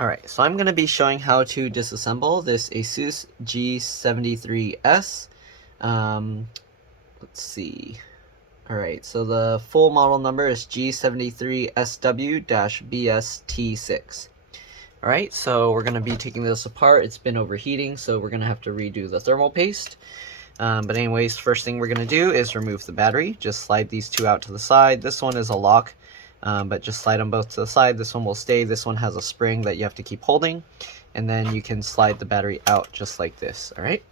Alright, so I'm going to be showing how to disassemble this ASUS G73S. Let's see. Alright, so the full model number is G73SW-BST6. Alright, so we're going to be taking this apart. It's been overheating, so we're going to have to redo the thermal paste. But anyways, first thing we're going to do is remove the battery. Just slide these two out to the side. This one is a lock. But just slide them both to the side. This one will stay. This one has a spring that you have to keep holding, and then you can slide the battery out just like this. All right.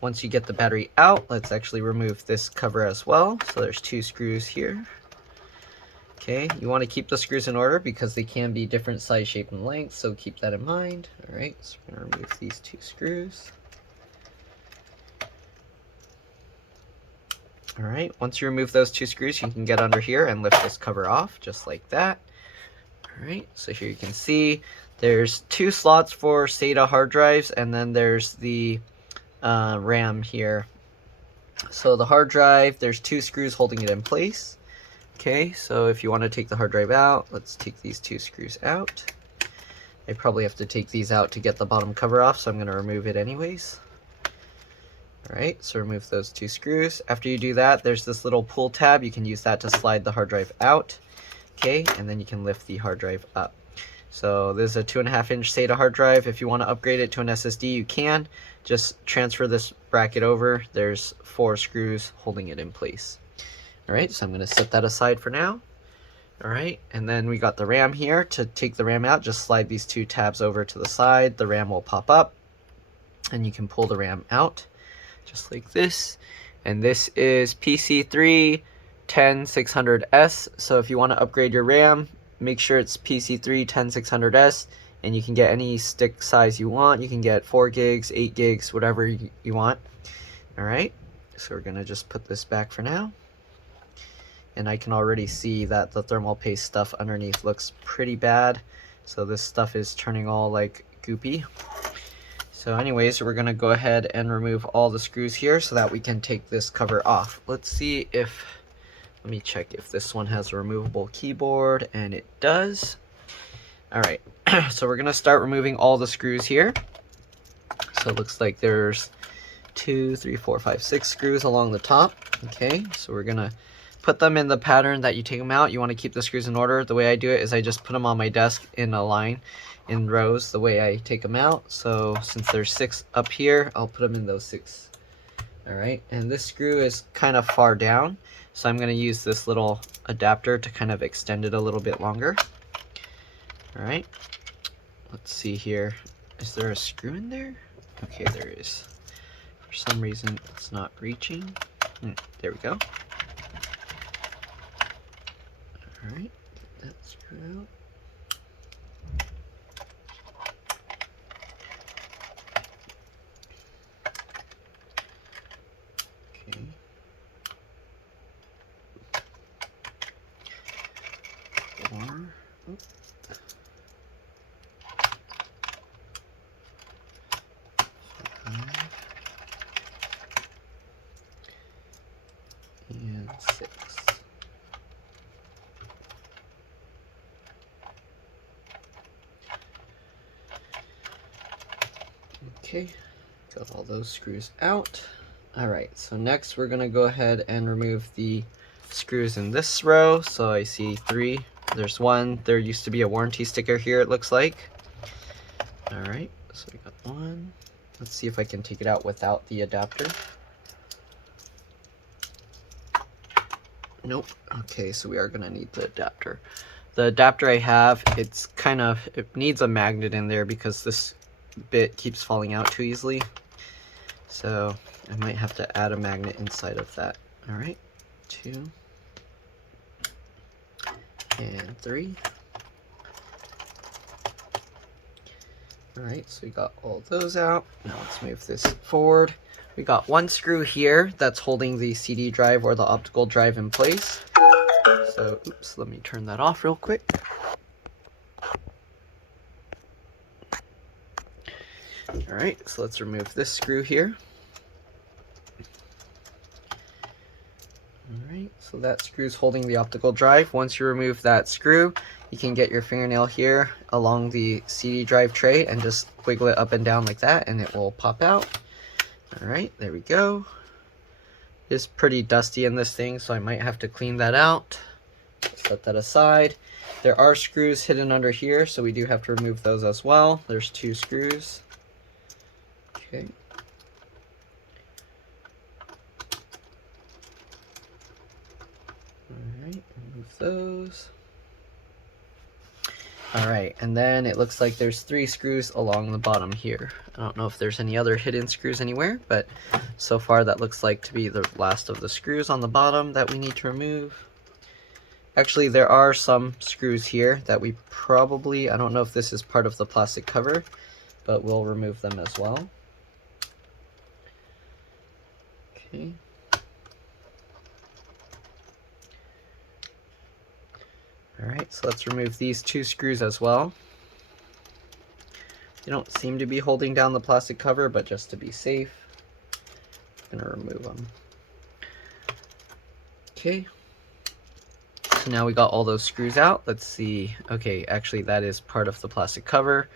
Once you get the battery out, let's actually remove this cover as well. So there's two screws here. Okay, you want to keep the screws in order because they can be different size, shape, and length, so keep that in mind. All right, so we're going to remove these two screws. Alright, once you remove those two screws, you can get under here and lift this cover off, just like that. Alright, so here you can see there's two slots for SATA hard drives, and then there's the RAM here. So the hard drive, there's two screws holding it in place. Okay, so if you want to take the hard drive out, let's take these two screws out. I probably have to take these out to get the bottom cover off, so I'm going to remove it anyways. Alright, so remove those two screws. After you do that, there's this little pull tab. You can use that to slide the hard drive out. Okay, and then you can lift the hard drive up. So this is a 2.5-inch SATA hard drive. If you want to upgrade it to an SSD, you can. Just transfer this bracket over. There's 4 screws holding it in place. Alright, so I'm going to set that aside for now. Alright, and then we got the RAM here. To take the RAM out, just slide these two tabs over to the side. The RAM will pop up, and you can pull the RAM out. Just like this. And this is PC3-10600S. So if you want to upgrade your RAM, make sure it's PC3-10600S, and you can get any stick size you want. You can get 4 gigs, 8 gigs, whatever you want. Alright, so we're going to just put this back for now. And I can already see that the thermal paste stuff underneath looks pretty bad. So this stuff is turning all like goopy. So anyways, we're going to go ahead and remove all the screws here so that we can take this cover off. Let's see if, let me check if this one has a removable keyboard, and it does. Alright, so we're going to start removing all the screws here. So it looks like there's 2, 3, 4, 5, 6 screws along the top. Okay, so we're going to put them in the pattern that you take them out. You want to keep the screws in order. The way I do it is I just put them on my desk in a line, in rows, the way I take them out. So since there's 6 up here, I'll put them in those 6. Alright, and this screw is kind of far down, so I'm going to use this little adapter to kind of extend it a little bit longer. Alright, let's see here. Is there a screw in there? Okay, there is. For some reason, it's not reaching. There we go. Alright, get that screw out. Okay. And 6. Okay, got all those screws out. Alright, so next we're going to go ahead and remove the screws in this row. So I see 3. There's 1. There used to be a warranty sticker here, it looks like. Alright, so we got 1. Let's see if I can take it out without the adapter. Nope. Okay, so we are going to need the adapter. The adapter I have, it needs a magnet in there because this bit keeps falling out too easily. So I might have to add a magnet inside of that. Alright, 2 and 3. Alright, so we got all those out. Now let's move this forward. We got 1 screw here that's holding the CD drive or the optical drive in place. So, oops, let me turn that off real quick. Alright, so let's remove this screw here. Alright, so So that screw's holding the optical drive. Once you remove that screw, you can get your fingernail here along the CD drive tray and just wiggle it up and down like that, and it will pop out. All right, there we go. It's pretty dusty in this thing, so I might have to clean that out. Set that aside. There are screws hidden under here, so we do have to remove those as well. There's 2 screws. Okay. Alright, remove those. Alright, and then it looks like there's 3 screws along the bottom here. I don't know if there's any other hidden screws anywhere, but so far that looks like to be the last of the screws on the bottom that we need to remove. Actually, there are some screws here that we probably, I don't know if this is part of the plastic cover, but we'll remove them as well. Okay. Alright, so let's remove these 2 screws as well. They don't seem to be holding down the plastic cover, but just to be safe, I'm going to remove them. Okay. So now we got all those screws out. Let's see. Okay, actually that is part of the plastic cover.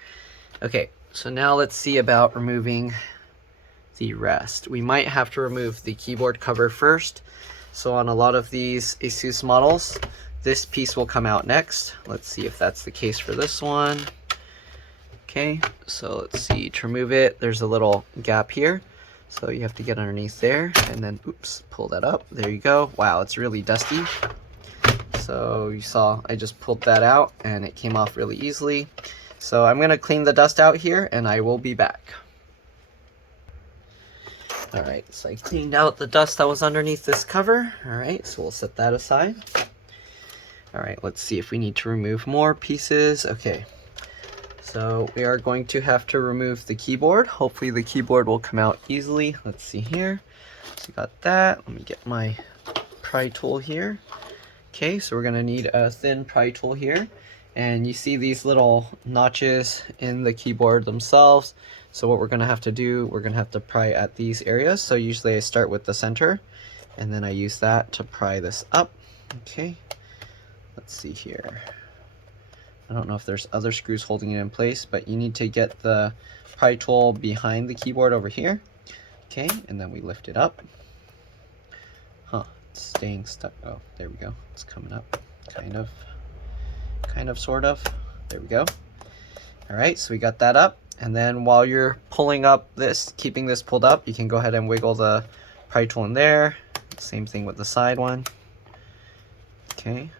Okay, so now let's see about removing the rest. We might have to remove the keyboard cover first. So on a lot of these ASUS models, this piece will come out next. Let's see if that's the case for this one. Okay, so let's see. To remove it, there's a little gap here. So you have to get underneath there and then, oops, pull that up. There you go. Wow, it's really dusty. So you saw I just pulled that out and it came off really easily. So I'm going to clean the dust out here and I will be back. Alright, so I cleaned out the dust that was underneath this cover. Alright, so we'll set that aside. Alright, let's see if we need to remove more pieces. Okay, so we are going to have to remove the keyboard. Hopefully the keyboard will come out easily. Let's see here. So we got that. Let me get my pry tool here. Okay, so we're going to need a thin pry tool here. And you see these little notches in the keyboard themselves. So what we're going to have to do, we're going to have to pry at these areas. So usually I start with the center and then I use that to pry this up. Okay, let's see here. I don't know if there's other screws holding it in place, but you need to get the pry tool behind the keyboard over here. Okay, and then we lift it up. Huh, it's staying stuck. Oh, there we go. It's coming up. Kind of, sort of. There we go. All right, so we got that up. And then while you're pulling up this, keeping this pulled up, you can go ahead and wiggle the pry tool in there. Same thing with the side one. Okay.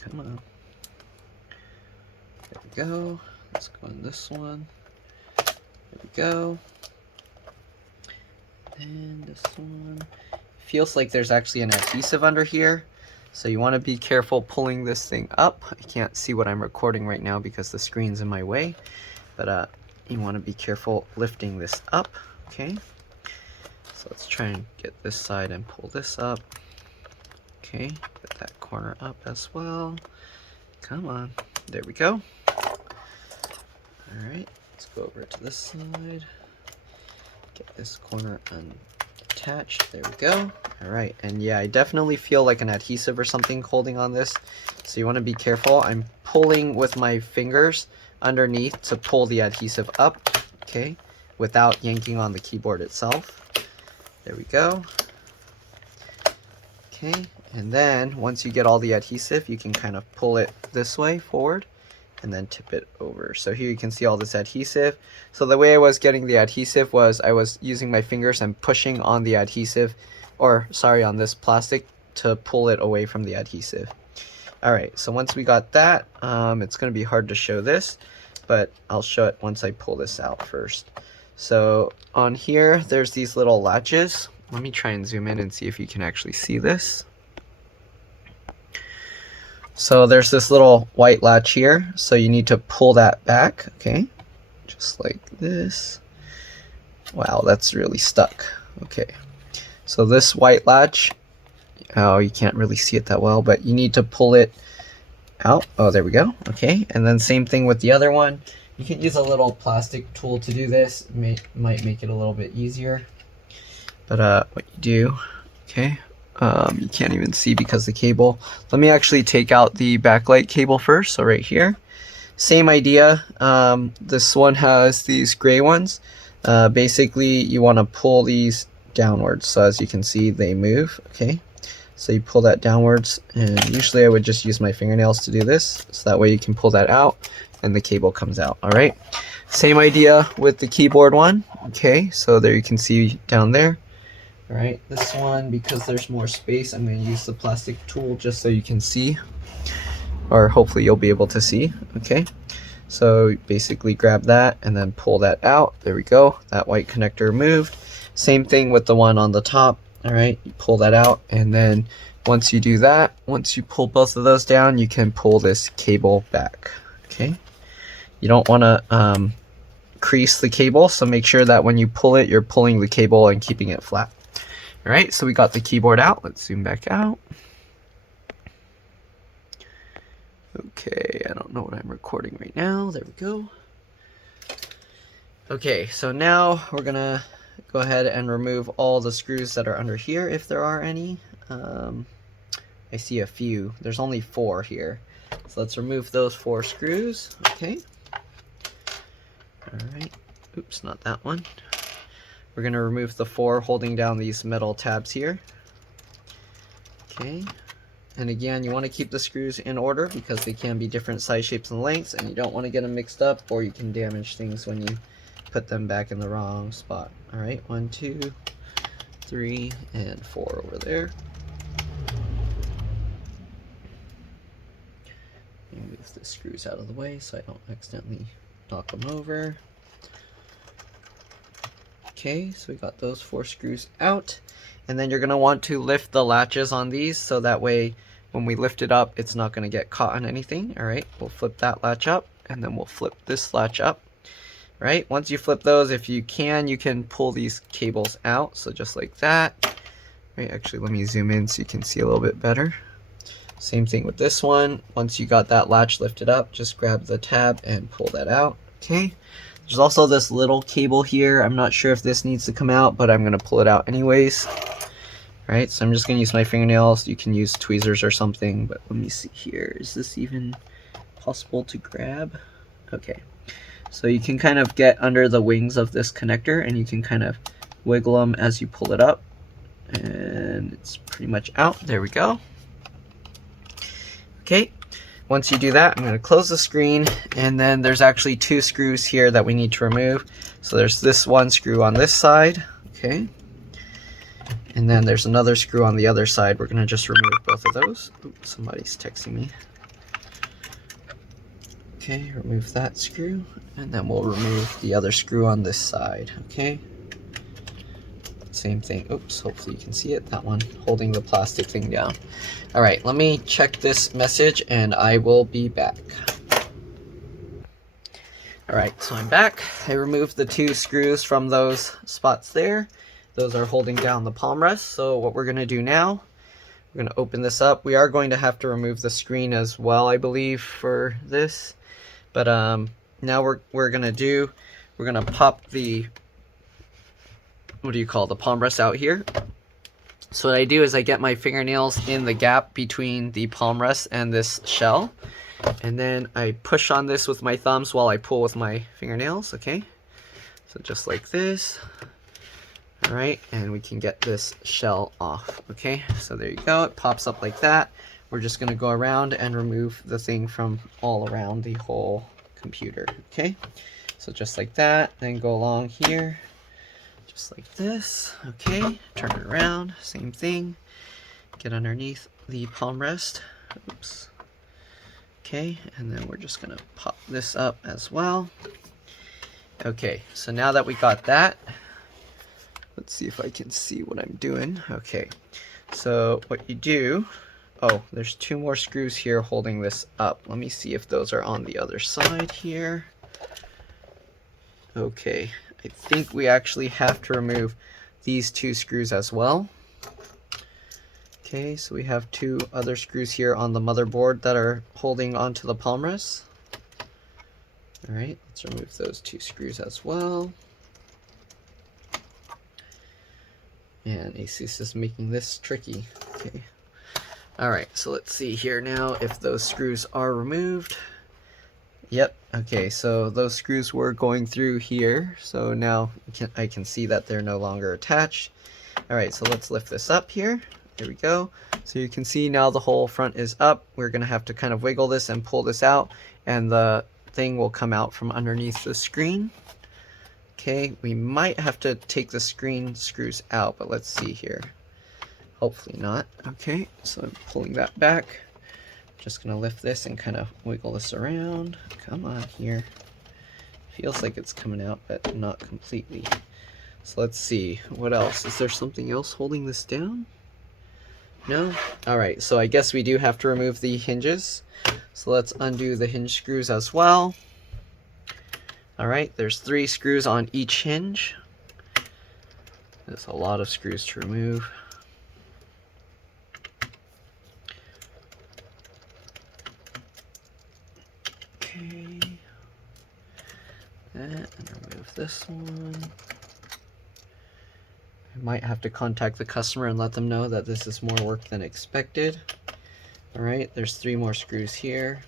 Come on. There we go. Let's go on this one. There we go. And this one. Feels like there's actually an adhesive under here. So you want to be careful pulling this thing up. I can't see what I'm recording right now because the screen's in my way. But you want to be careful lifting this up. Okay. So let's try and get this side and pull this up. Okay. Get that corner up as well. Come on. There we go. Alright. Let's go over to this side. Get this corner unattached. There we go. Alright. And yeah, I definitely feel like an adhesive or something holding on this. So you want to be careful. I'm pulling with my fingers underneath to pull the adhesive up, okay, without yanking on the keyboard itself. There we go. Okay, and then once you get all the adhesive, you can kind of pull it this way forward and then tip it over. So here you can see all this adhesive. So the way I was getting the adhesive was I was using my fingers and pushing on the adhesive, or sorry, on this plastic to pull it away from the adhesive. Alright, so once we got that, it's going to be hard to show this, but I'll show it once I pull this out first. So on here, there's these little latches. Let me try and zoom in and see if you can actually see this. So there's this little white latch here, so you need to pull that back, okay? Just like this. Wow, that's really stuck. Okay, so this white latch, oh, you can't really see it that well, but you need to pull it out. Oh, there we go. Okay, and then same thing with the other one. You can use a little plastic tool to do this. Might make it a little bit easier. But what you do, okay, You can't even see because the cable. Let me actually take out the backlight cable first. So right here, same idea. This one has these gray ones. Basically, you want to pull these downwards. So as you can see, they move. Okay. So you pull that downwards, and usually I would just use my fingernails to do this. So that way you can pull that out and the cable comes out. All right. Same idea with the keyboard one. Okay. So there you can see down there. All right. This one, because there's more space, I'm going to use the plastic tool just so you can see, or hopefully you'll be able to see. Okay. So basically grab that and then pull that out. There we go. That white connector removed. Same thing with the one on the top. All right, you pull that out, and then once you do that, once you pull both of those down, you can pull this cable back. Okay, you don't want to crease the cable, so make sure that when you pull it, you're pulling the cable and keeping it flat. All right, so we got the keyboard out. Let's zoom back out. Okay, I don't know what I'm recording right now. There we go. Okay, so now we're gonna go ahead and remove all the screws that are under here, if there are any. I see a few. There's only 4 here. So let's remove those 4 screws. Okay. All right. Oops, not that one. We're gonna remove the 4 holding down these metal tabs here. Okay. And again, you want to keep the screws in order because they can be different size, shapes, and lengths, and you don't want to get them mixed up, or you can damage things when you put them back in the wrong spot. All right, 1, 2, 3, and 4 over there. Move the screws out of the way so I don't accidentally knock them over. Okay, so we got those 4 screws out, and then you're going to want to lift the latches on these so that way when we lift it up, it's not going to get caught on anything. All right, we'll flip that latch up, and then we'll flip this latch up. Right, once you flip those, if you can pull these cables out, so just like that. Right, actually let me zoom in so you can see a little bit better. Same thing with this one. Once you got that latch lifted up, just grab the tab and pull that out. Okay, there's also this little cable here. I'm not sure if this needs to come out, but I'm going to pull it out anyways. Right, so I'm just going to use my fingernails. You can use tweezers or something, but let me see here. Is this even possible to grab? Okay. So you can kind of get under the wings of this connector and you can kind of wiggle them as you pull it up. And it's pretty much out. There we go. Okay, once you do that, I'm going to close the screen, and then there's actually 2 screws here that we need to remove. So there's this one screw on this side, okay? And then there's another screw on the other side. We're going to just remove both of those. Oops, somebody's texting me. Okay, remove that screw, and then we'll remove the other screw on this side, okay? Same thing. Oops, hopefully you can see it. That one holding the plastic thing down. All right, let me check this message and I will be back. All right, so I'm back. I removed the 2 screws from those spots there. Those are holding down the palm rest. So what we're gonna do now, we're gonna open this up. We are going to have to remove the screen as well, I believe, for this. But now we're gonna pop the, what do you call, the palm rest out here. So what I do is I get my fingernails in the gap between the palm rest and this shell, and then I push on this with my thumbs while I pull with my fingernails. Okay, so just like this. All right, and we can get this shell off. Okay, so there you go. It pops up like that. We're just gonna go around and remove the thing from all around the whole computer. Okay, so just like that, then go along here, just like this. Okay, turn it around, same thing. Get underneath the palm rest. Oops. Okay, and then we're just gonna pop this up as well. Okay, so now that we got that, let's see if I can see what I'm doing. Okay, so what you do, oh, there's 2 more screws here holding this up. Let me see if those are on the other side here. Okay, I think we actually have to remove these 2 screws as well. Okay, so we have 2 other screws here on the motherboard that are holding onto the palm rest. All right, let's remove those 2 screws as well. And ASUS is making this tricky. Okay. Alright, so let's see here now if those screws are removed. Yep, okay, so those screws were going through here, so now I can see that they're no longer attached. Alright, so let's lift this up here. There we go. So you can see now the whole front is up. We're going to have to kind of wiggle this and pull this out, and the thing will come out from underneath the screen. Okay, we might have to take the screen screws out, but let's see here. Hopefully not. Okay, so I'm pulling that back. Just gonna lift this and kind of wiggle this around. Come on here. Feels like it's coming out, but not completely. So let's see, what else? Is there something else holding this down? No? Alright, so I guess we do have to remove the hinges. So let's undo the hinge screws as well. Alright, there's 3 screws on each hinge. There's a lot of screws to remove. Okay, that, and remove this one. I might have to contact the customer and let them know that this is more work than expected. Alright, there's 3 more screws here.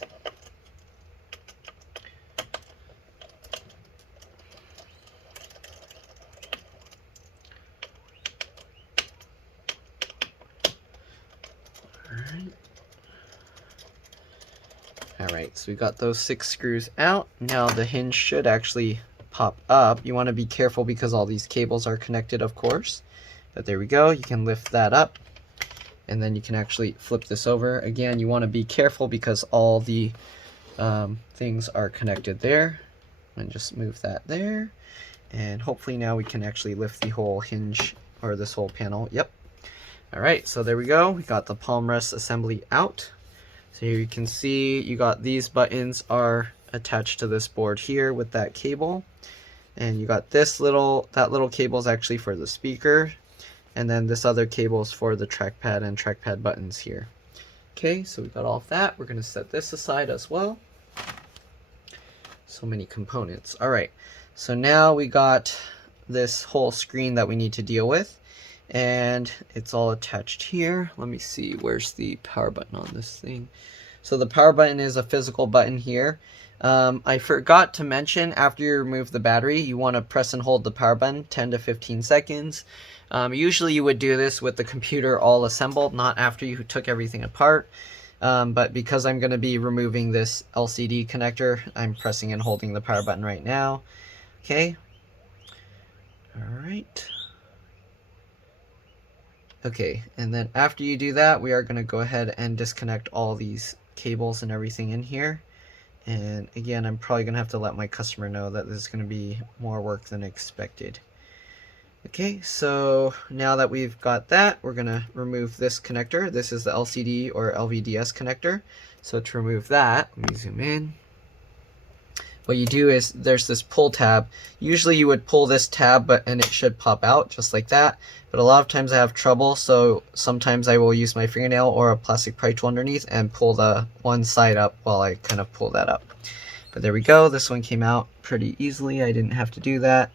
Alright, so we got those 6 screws out. Now the hinge should actually pop up. You want to be careful because all these cables are connected, of course. But there we go. You can lift that up, and then you can actually flip this over. Again, you want to be careful because all the things are connected there. And just move that there. And hopefully now we can actually lift the whole hinge, or this whole panel. Yep. Alright, so there we go. We got the palm rest assembly out. So here you can see you got these buttons are attached to this board here with that cable, and you got that little cable is actually for the speaker, and then this other cable is for the trackpad and trackpad buttons here. Okay, so we got all of that. We're going to set this aside as well. So many components. Alright, so now we got this whole screen that we need to deal with, and it's all attached here. Let me see, where's the power button on this thing? So the power button is a physical button here. I forgot to mention, after you remove the battery, you want to press and hold the power button 10 to 15 seconds. Usually you would do this with the computer all assembled, not after you took everything apart. But because I'm going to be removing this LCD connector, I'm pressing and holding the power button right now. Okay. Alright. Okay, and then after you do that, we are going to go ahead and disconnect all these cables and everything in here. And again, I'm probably going to have to let my customer know that this is going to be more work than expected. Okay, so now that we've got that, we're going to remove this connector. This is the LCD or LVDS connector. So to remove that, let me zoom in. What you do is there's this pull tab. Usually you would pull this tab and it should pop out just like that. But a lot of times I have trouble, so sometimes I will use my fingernail or a plastic pry tool underneath and pull the one side up while I kind of pull that up. But there we go. This one came out pretty easily. I didn't have to do that.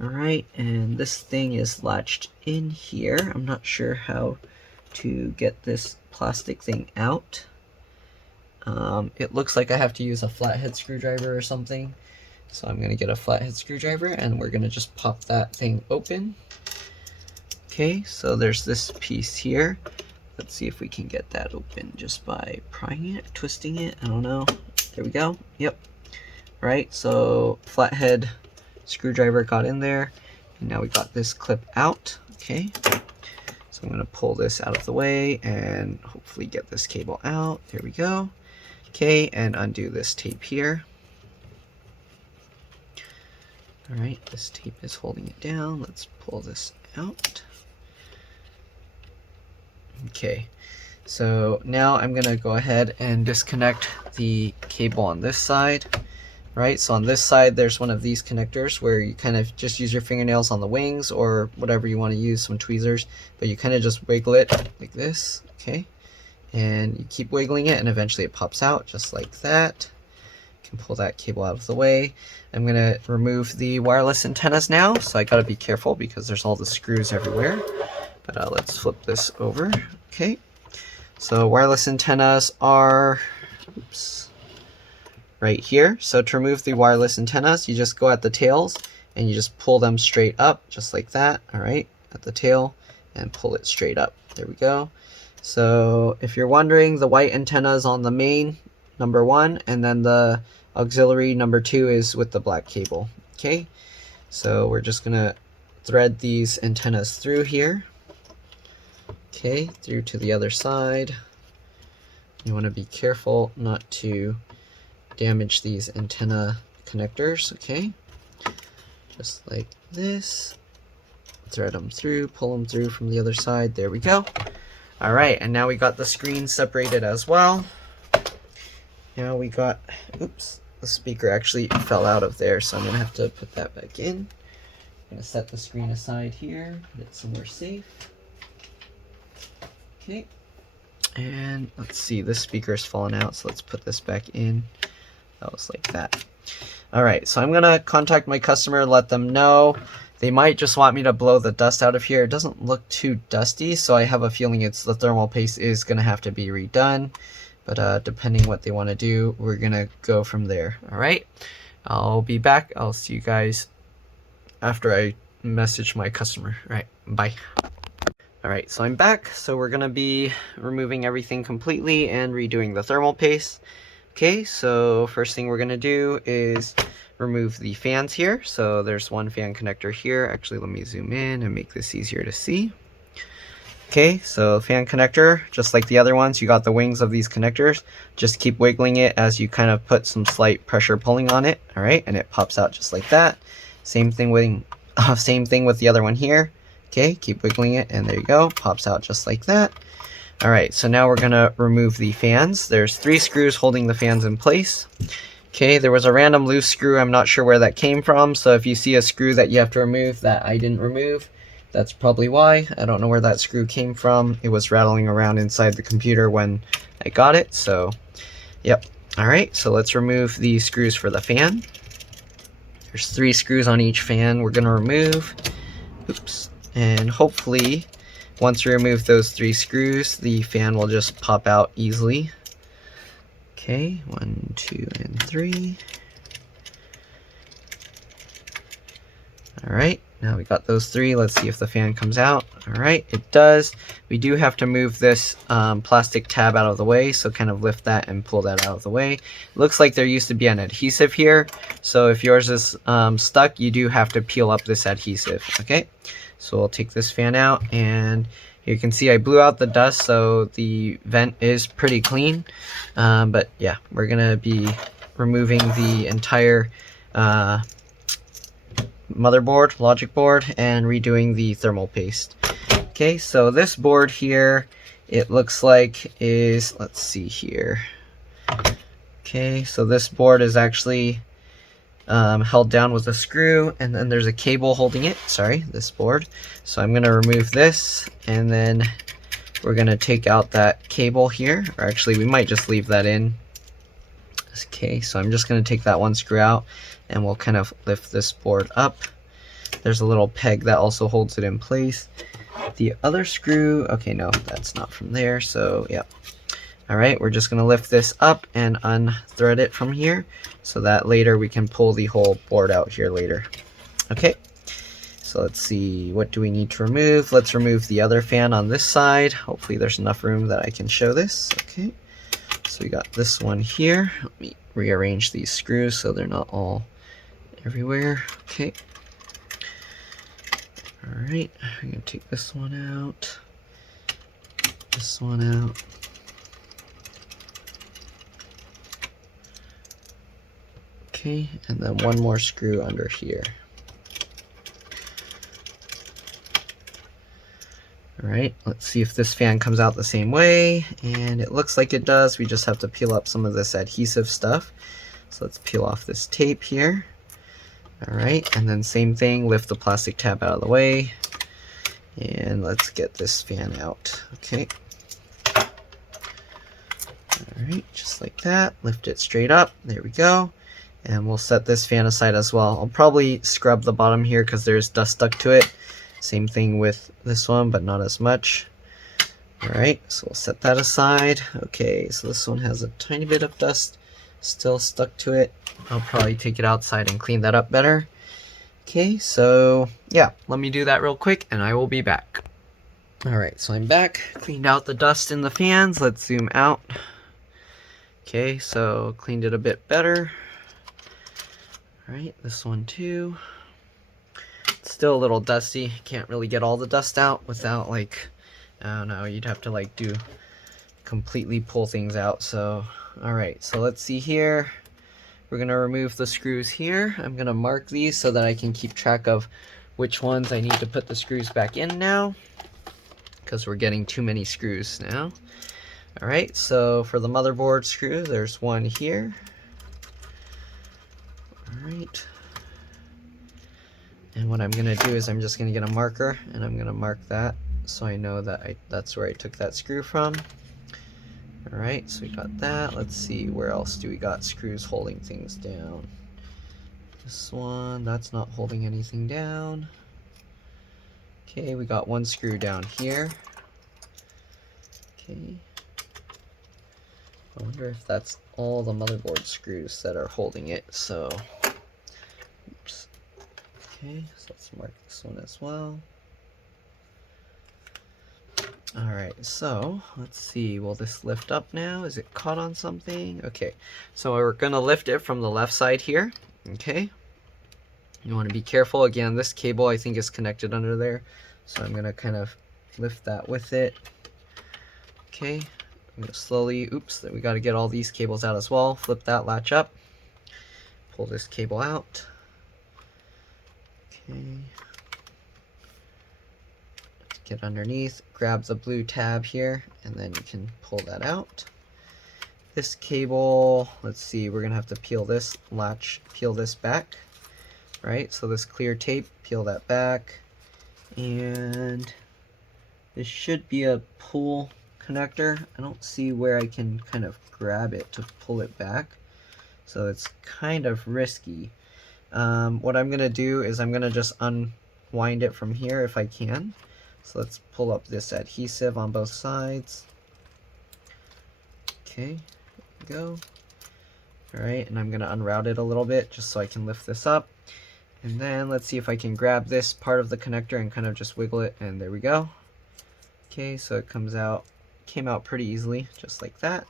Alright, and this thing is latched in here. I'm not sure how to get this plastic thing out. It looks like I have to use a flathead screwdriver or something. So I'm going to get a flathead screwdriver and we're going to just pop that thing open. Okay, so there's this piece here. Let's see if we can get that open just by prying it, twisting it. I don't know. There we go. Yep. Right, so flathead screwdriver got in there. And now we got this clip out. Okay. So I'm going to pull this out of the way and hopefully get this cable out. There we go. Okay, and undo this tape here. Alright, this tape is holding it down. Let's pull this out. Okay, so now I'm going to go ahead and disconnect the cable on this side. Right, so on this side there's one of these connectors where you kind of just use your fingernails on the wings or whatever you want to use, some tweezers, but you kind of just wiggle it like this. Okay. And you keep wiggling it and eventually it pops out just like that. You can pull that cable out of the way. I'm going to remove the wireless antennas now, so I got to be careful because there's all the screws everywhere. But let's flip this over. Okay, so wireless antennas are right here. So to remove the wireless antennas, you just go at the tails and you just pull them straight up, just like that. All right, at the tail, and pull it straight up. There we go. So if you're wondering, the white antenna is on the main, number 1, and then the auxiliary number 2 is with the black cable. Okay, so we're just gonna thread these antennas through here. Okay, through to the other side. You want to be careful not to damage these antenna connectors. Okay, just like this. Thread them through, pull them through from the other side. There we go. All right, and now we got the screen separated as well. Now we got, oops, the speaker actually fell out of there, so I'm gonna have to put that back in. I'm gonna set the screen aside here, put it somewhere safe. Okay, and let's see, this speaker's fallen out, so let's put this back in. That was like that. All right, so I'm gonna contact my customer, let them know. They might just want me to blow the dust out of here. It doesn't look too dusty, so I have a feeling it's the thermal paste is gonna have to be redone. But depending what they want to do, we're gonna go from there. All right, I'll be back. I'll see you guys after I message my customer. All right, bye. All right, so I'm back. So we're gonna be removing everything completely and redoing the thermal paste. Okay, so first thing we're gonna do is remove the fans here. So there's one fan connector here. Actually, let me zoom in and make this easier to see. Okay, so fan connector, just like the other ones, you got the wings of these connectors. Just keep wiggling it as you kind of put some slight pressure pulling on it. All right, and it pops out just like that. Same thing with the other one here. Okay, keep wiggling it, and there you go, pops out just like that. All right, so now we're gonna remove the fans. There's 3 screws holding the fans in place. Okay, there was a random loose screw. I'm not sure where that came from. So if you see a screw that you have to remove that I didn't remove, that's probably why. I don't know where that screw came from. It was rattling around inside the computer when I got it. So, yep. All right, so let's remove the screws for the fan. There's 3 screws on each fan we're gonna remove. Oops. And hopefully, once we remove those 3 screws, the fan will just pop out easily. Okay, 1, 2, and 3. All right, now we got those 3. Let's see if the fan comes out. All right, it does. We do have to move this plastic tab out of the way, so kind of lift that and pull that out of the way. It looks like there used to be an adhesive here, so if yours is stuck, you do have to peel up this adhesive, okay? So we'll take this fan out, and you can see I blew out the dust, so the vent is pretty clean. But yeah, we're gonna be removing the entire motherboard, logic board, and redoing the thermal paste. Okay, so this board here, it looks like is, let's see here. Okay, so this board is actually held down with a screw, and then there's a cable holding it. Sorry, this board. So I'm gonna remove this, and then we're gonna take out that cable here, or actually we might just leave that in. Okay, so I'm just gonna take that one screw out, and we'll kind of lift this board up. There's a little peg that also holds it in place. The other screw, okay, no, that's not from there, so yeah. All right, we're just gonna lift this up and unthread it from here so that later we can pull the whole board out here later. Okay, so let's see, what do we need to remove? Let's remove the other fan on this side. Hopefully there's enough room that I can show this. Okay, so we got this one here. Let me rearrange these screws so they're not all everywhere. Okay. All right, I'm gonna take this one out, this one out. Okay, and then one more screw under here. All right, let's see if this fan comes out the same way, and it looks like it does. We just have to peel up some of this adhesive stuff. So let's peel off this tape here. All right, and then same thing, lift the plastic tab out of the way, and let's get this fan out. Okay. All right, just like that, lift it straight up, there we go. And we'll set this fan aside as well. I'll probably scrub the bottom here because there's dust stuck to it. Same thing with this one, but not as much. Alright, so we'll set that aside. Okay, so this one has a tiny bit of dust still stuck to it. I'll probably take it outside and clean that up better. Okay, so yeah, let me do that real quick and I will be back. Alright, so I'm back. Cleaned out the dust in the fans. Let's zoom out. Okay, so cleaned it a bit better. Alright, this one too. It's still a little dusty. Can't really get all the dust out without, like, I don't know, you'd have to like completely pull things out. So alright, so let's see here. We're gonna remove the screws here. I'm gonna mark these so that I can keep track of which ones I need to put the screws back in now, because we're getting too many screws now. Alright, so for the motherboard screw, there's one here. Alright. And what I'm gonna do is I'm just gonna get a marker and I'm gonna mark that so I know that that's where I took that screw from. Alright, so we got that. Let's see, where else do we got screws holding things down? This one, that's not holding anything down. Okay, we got one screw down here. Okay. I wonder if that's all the motherboard screws that are holding it, so... Oops. Okay, so let's mark this one as well. Alright, so let's see, will this lift up now? Is it caught on something? Okay, so we're gonna lift it from the left side here. Okay, you want to be careful. Again, this cable I think is connected under there, so I'm gonna kind of lift that with it. Okay, I'm gonna slowly, oops, we got to get all these cables out as well. Flip that latch up, pull this cable out. Okay, get underneath, grab the blue tab here, and then you can pull that out. This cable, let's see, we're gonna have to peel this latch, peel this back, right? So this clear tape, peel that back, and this should be a pull connector. I don't see where I can kind of grab it to pull it back, so it's kind of risky. What I'm gonna do is I'm gonna just unwind it from here if I can. So let's pull up this adhesive on both sides. Okay, there we go. Alright, and I'm gonna unroute it a little bit just so I can lift this up. And then let's see if I can grab this part of the connector and kind of just wiggle it, and there we go. Okay, so it came out pretty easily, just like that.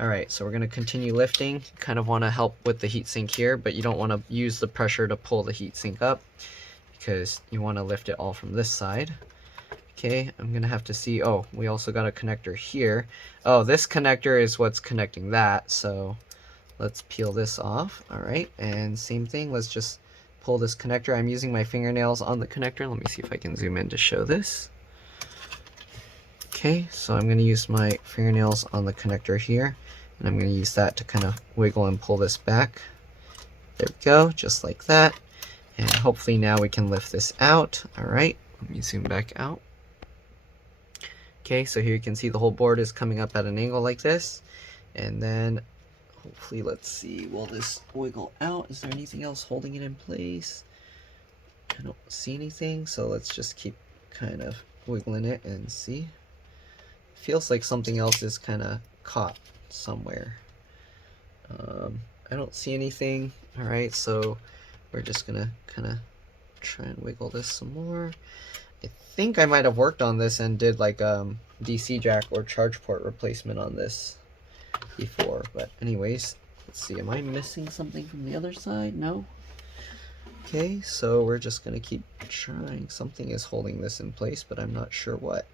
Alright, so we're going to continue lifting. You kind of want to help with the heatsink here, but you don't want to use the pressure to pull the heatsink up, because you want to lift it all from this side. Okay, I'm going to have to see, oh, we also got a connector here. Oh, this connector is what's connecting that, so let's peel this off. Alright, and same thing, let's just pull this connector. I'm using my fingernails on the connector. Let me see if I can zoom in to show this. Okay, so I'm going to use my fingernails on the connector here, and I'm going to use that to kind of wiggle and pull this back. There we go, just like that. And hopefully now we can lift this out. Alright, let me zoom back out. Okay, so here you can see the whole board is coming up at an angle like this. And then hopefully, let's see, will this wiggle out? Is there anything else holding it in place? I don't see anything, so let's just keep kind of wiggling it and see. Feels like something else is kind of caught somewhere. I don't see anything. Alright, so we're just gonna kind of try and wiggle this some more. I think I might have worked on this and did like DC jack or charge port replacement on this before, but anyways, let's see, am I missing something from the other side? No? Okay, so we're just gonna keep trying. Something is holding this in place, but I'm not sure what.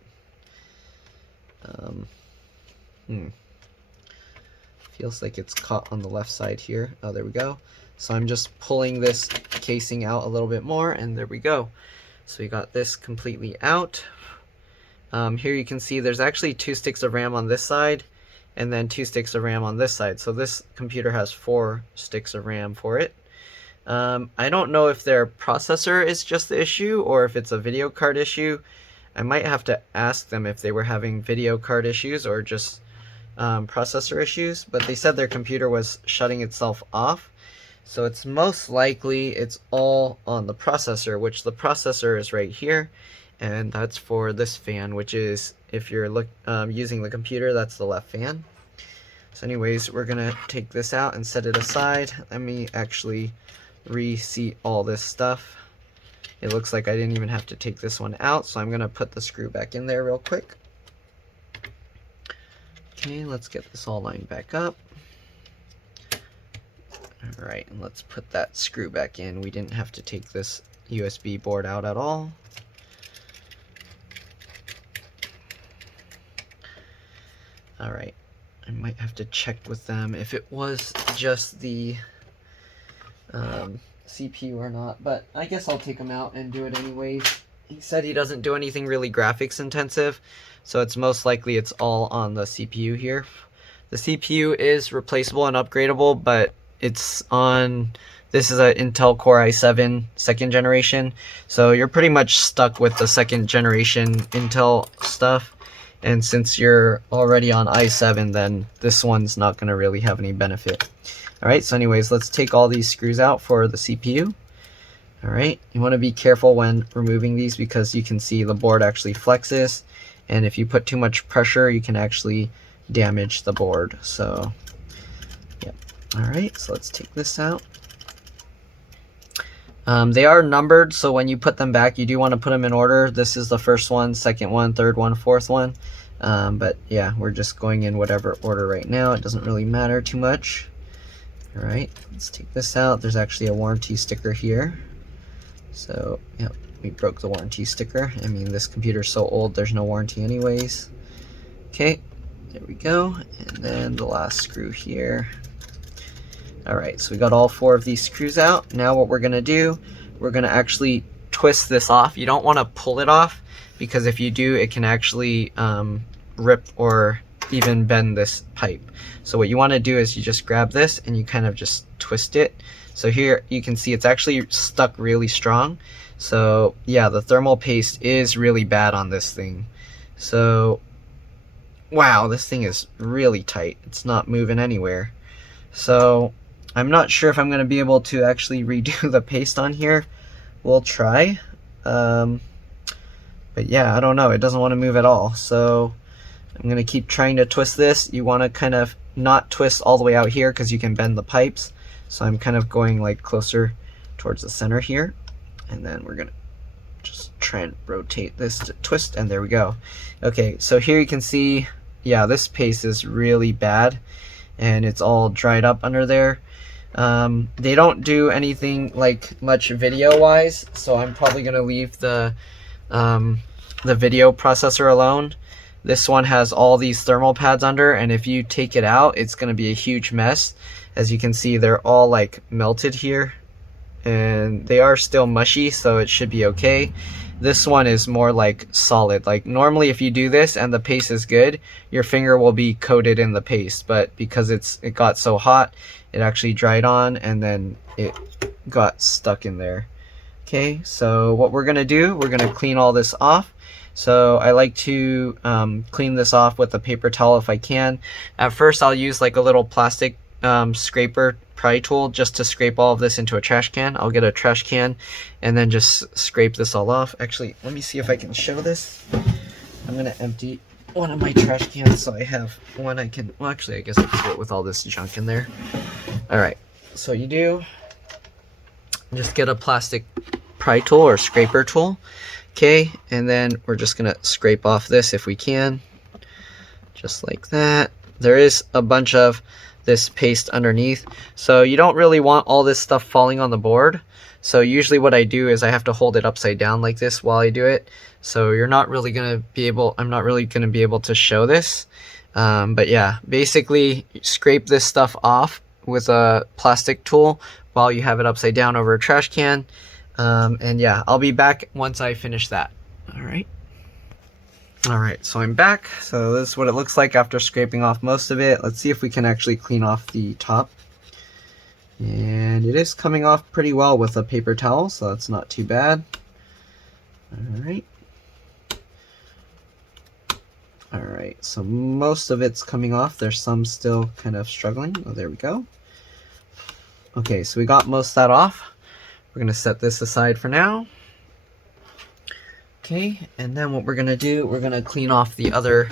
Feels like it's caught on the left side here. Oh, there we go. So I'm just pulling this casing out a little bit more, and there we go. So we got this completely out. Here you can see there's actually 2 sticks of RAM on this side, and then 2 sticks of RAM on this side. So this computer has 4 sticks of RAM for it. I don't know if their processor is just the issue or if it's a video card issue. I might have to ask them if they were having video card issues or just processor issues, but they said their computer was shutting itself off. So it's most likely it's all on the processor, which the processor is right here, and that's for this fan, which is If you're using the computer, that's the left fan. So anyways, we're gonna take this out and set it aside. Let me actually reseat all this stuff. It looks like I didn't even have to take this one out, so I'm gonna put the screw back in there real quick. Okay, let's get this all lined back up. Alright, and let's put that screw back in. We didn't have to take this USB board out at all. Alright, I might have to check with them if it was just the CPU or not, but I guess I'll take them out and do it anyways. He said he doesn't do anything really graphics intensive, so it's most likely it's all on the CPU here. The CPU is replaceable and upgradable, but it's on, this is an Intel Core i7 2nd generation, so you're pretty much stuck with the 2nd generation Intel stuff. And since you're already on i7, then this one's not going to really have any benefit. Alright, so anyways, let's take all these screws out for the CPU. Alright, you want to be careful when removing these because you can see the board actually flexes. And if you put too much pressure, you can actually damage the board. So, yep. Alright, so let's take this out. They are numbered, so when you put them back, you do want to put them in order. This is the first one, second one, third one, fourth one. But yeah, we're just going in whatever order right now. It doesn't really matter too much. Alright, let's take this out. There's actually a warranty sticker here. So, yep, we broke the warranty sticker. I mean, this computer's so old, there's no warranty anyways. Okay, there we go. And then the last screw here. Alright, so we got all 4 of these screws out. Now what we're going to do, we're going to actually twist this off. You don't want to pull it off, because if you do, it can actually rip or even bend this pipe. So what you want to do is you just grab this and you kind of just twist it. So here you can see it's actually stuck really strong. So yeah, the thermal paste is really bad on this thing. So wow, this thing is really tight. It's not moving anywhere. So I'm not sure if I'm going to be able to actually redo the paste on here. We'll try. But yeah, I don't know. It doesn't want to move at all. So I'm going to keep trying to twist this. You want to kind of not twist all the way out here because you can bend the pipes. So I'm kind of going like closer towards the center here. And then we're going to just try and rotate this to twist. And there we go. Okay, so here you can see, yeah, this paste is really bad. And it's all dried up under there. They don't do anything like much video wise, so I'm probably gonna leave the video processor alone. This one has all these thermal pads under, and if you take it out, it's gonna be a huge mess. As you can see, they're all like melted here, and they are still mushy, so it should be okay. This one is more like solid. Like normally if you do this and the paste is good, your finger will be coated in the paste, but because it got so hot, it actually dried on and then it got stuck in there. Okay, so what we're gonna do, we're gonna clean all this off. So I like to clean this off with a paper towel if I can. At first I'll use like a little plastic scraper pry tool just to scrape all of this into a trash can. I'll get a trash can and then just scrape this all off. Actually, let me see if I can show this. I'm gonna empty one of my trash cans so I have one I can, well actually I guess I can do it with all this junk in there. Alright, so you do just get a plastic pry tool or scraper tool. Okay, and then we're just gonna scrape off this if we can. Just like that. There is a bunch of this paste underneath, so you don't really want all this stuff falling on the board. So usually what I do is I have to hold it upside down like this while I do it, so you're not really gonna be able, I'm not really gonna be able to show this, but yeah, basically scrape this stuff off with a plastic tool while you have it upside down over a trash can, and yeah, I'll be back once I finish that. Alright, so I'm back. So this is what it looks like after scraping off most of it. Let's see if we can actually clean off the top. And it is coming off pretty well with a paper towel, so that's not too bad. Alright. Alright, so most of it's coming off. There's some still kind of struggling. Oh, there we go. Okay, so we got most of that off. We're going to set this aside for now. Okay, and then what we're gonna do, we're gonna clean off the other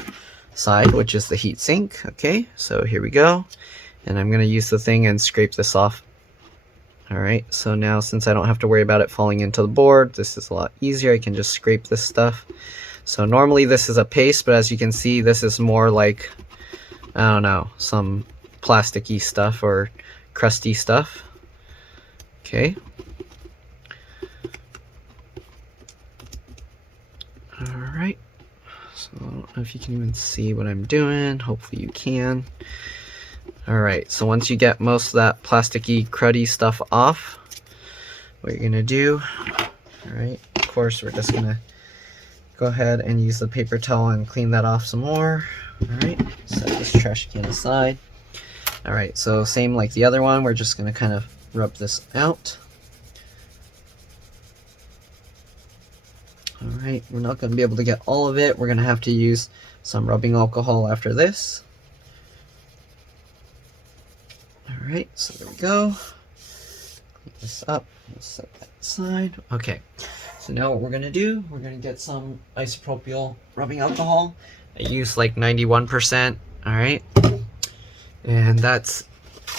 side, which is the heat sink. Okay, so here we go. And I'm gonna use the thing and scrape this off. Alright, so now since I don't have to worry about it falling into the board, this is a lot easier. I can just scrape this stuff. So normally this is a paste, but as you can see, this is more like, I don't know, some plasticky stuff or crusty stuff. Okay. Alright, so I don't know if you can even see what I'm doing. Hopefully you can. Alright, so once you get most of that plasticky, cruddy stuff off, what you're gonna do, alright, of course we're just gonna go ahead and use the paper towel and clean that off some more. Alright, set this trash can aside. Alright, so same like the other one, we're just gonna kind of rub this out. Alright, we're not going to be able to get all of it. We're going to have to use some rubbing alcohol after this. Alright, so there we go. Clean this up. We'll set that aside. Okay, so now what we're going to do, we're going to get some isopropyl rubbing alcohol. I use like 91%. Alright, and that's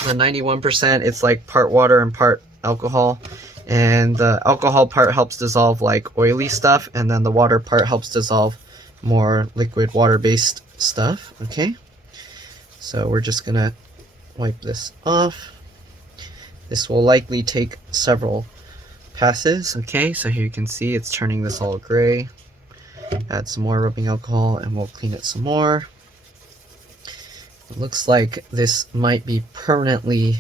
the 91%. It's like part water and part alcohol. And the alcohol part helps dissolve like oily stuff, and then the water part helps dissolve more liquid water-based stuff. Okay, so we're just gonna wipe this off. This will likely take several passes. Okay, so here you can see it's turning this all gray. Add some more rubbing alcohol and we'll clean it some more. It looks like this might be permanently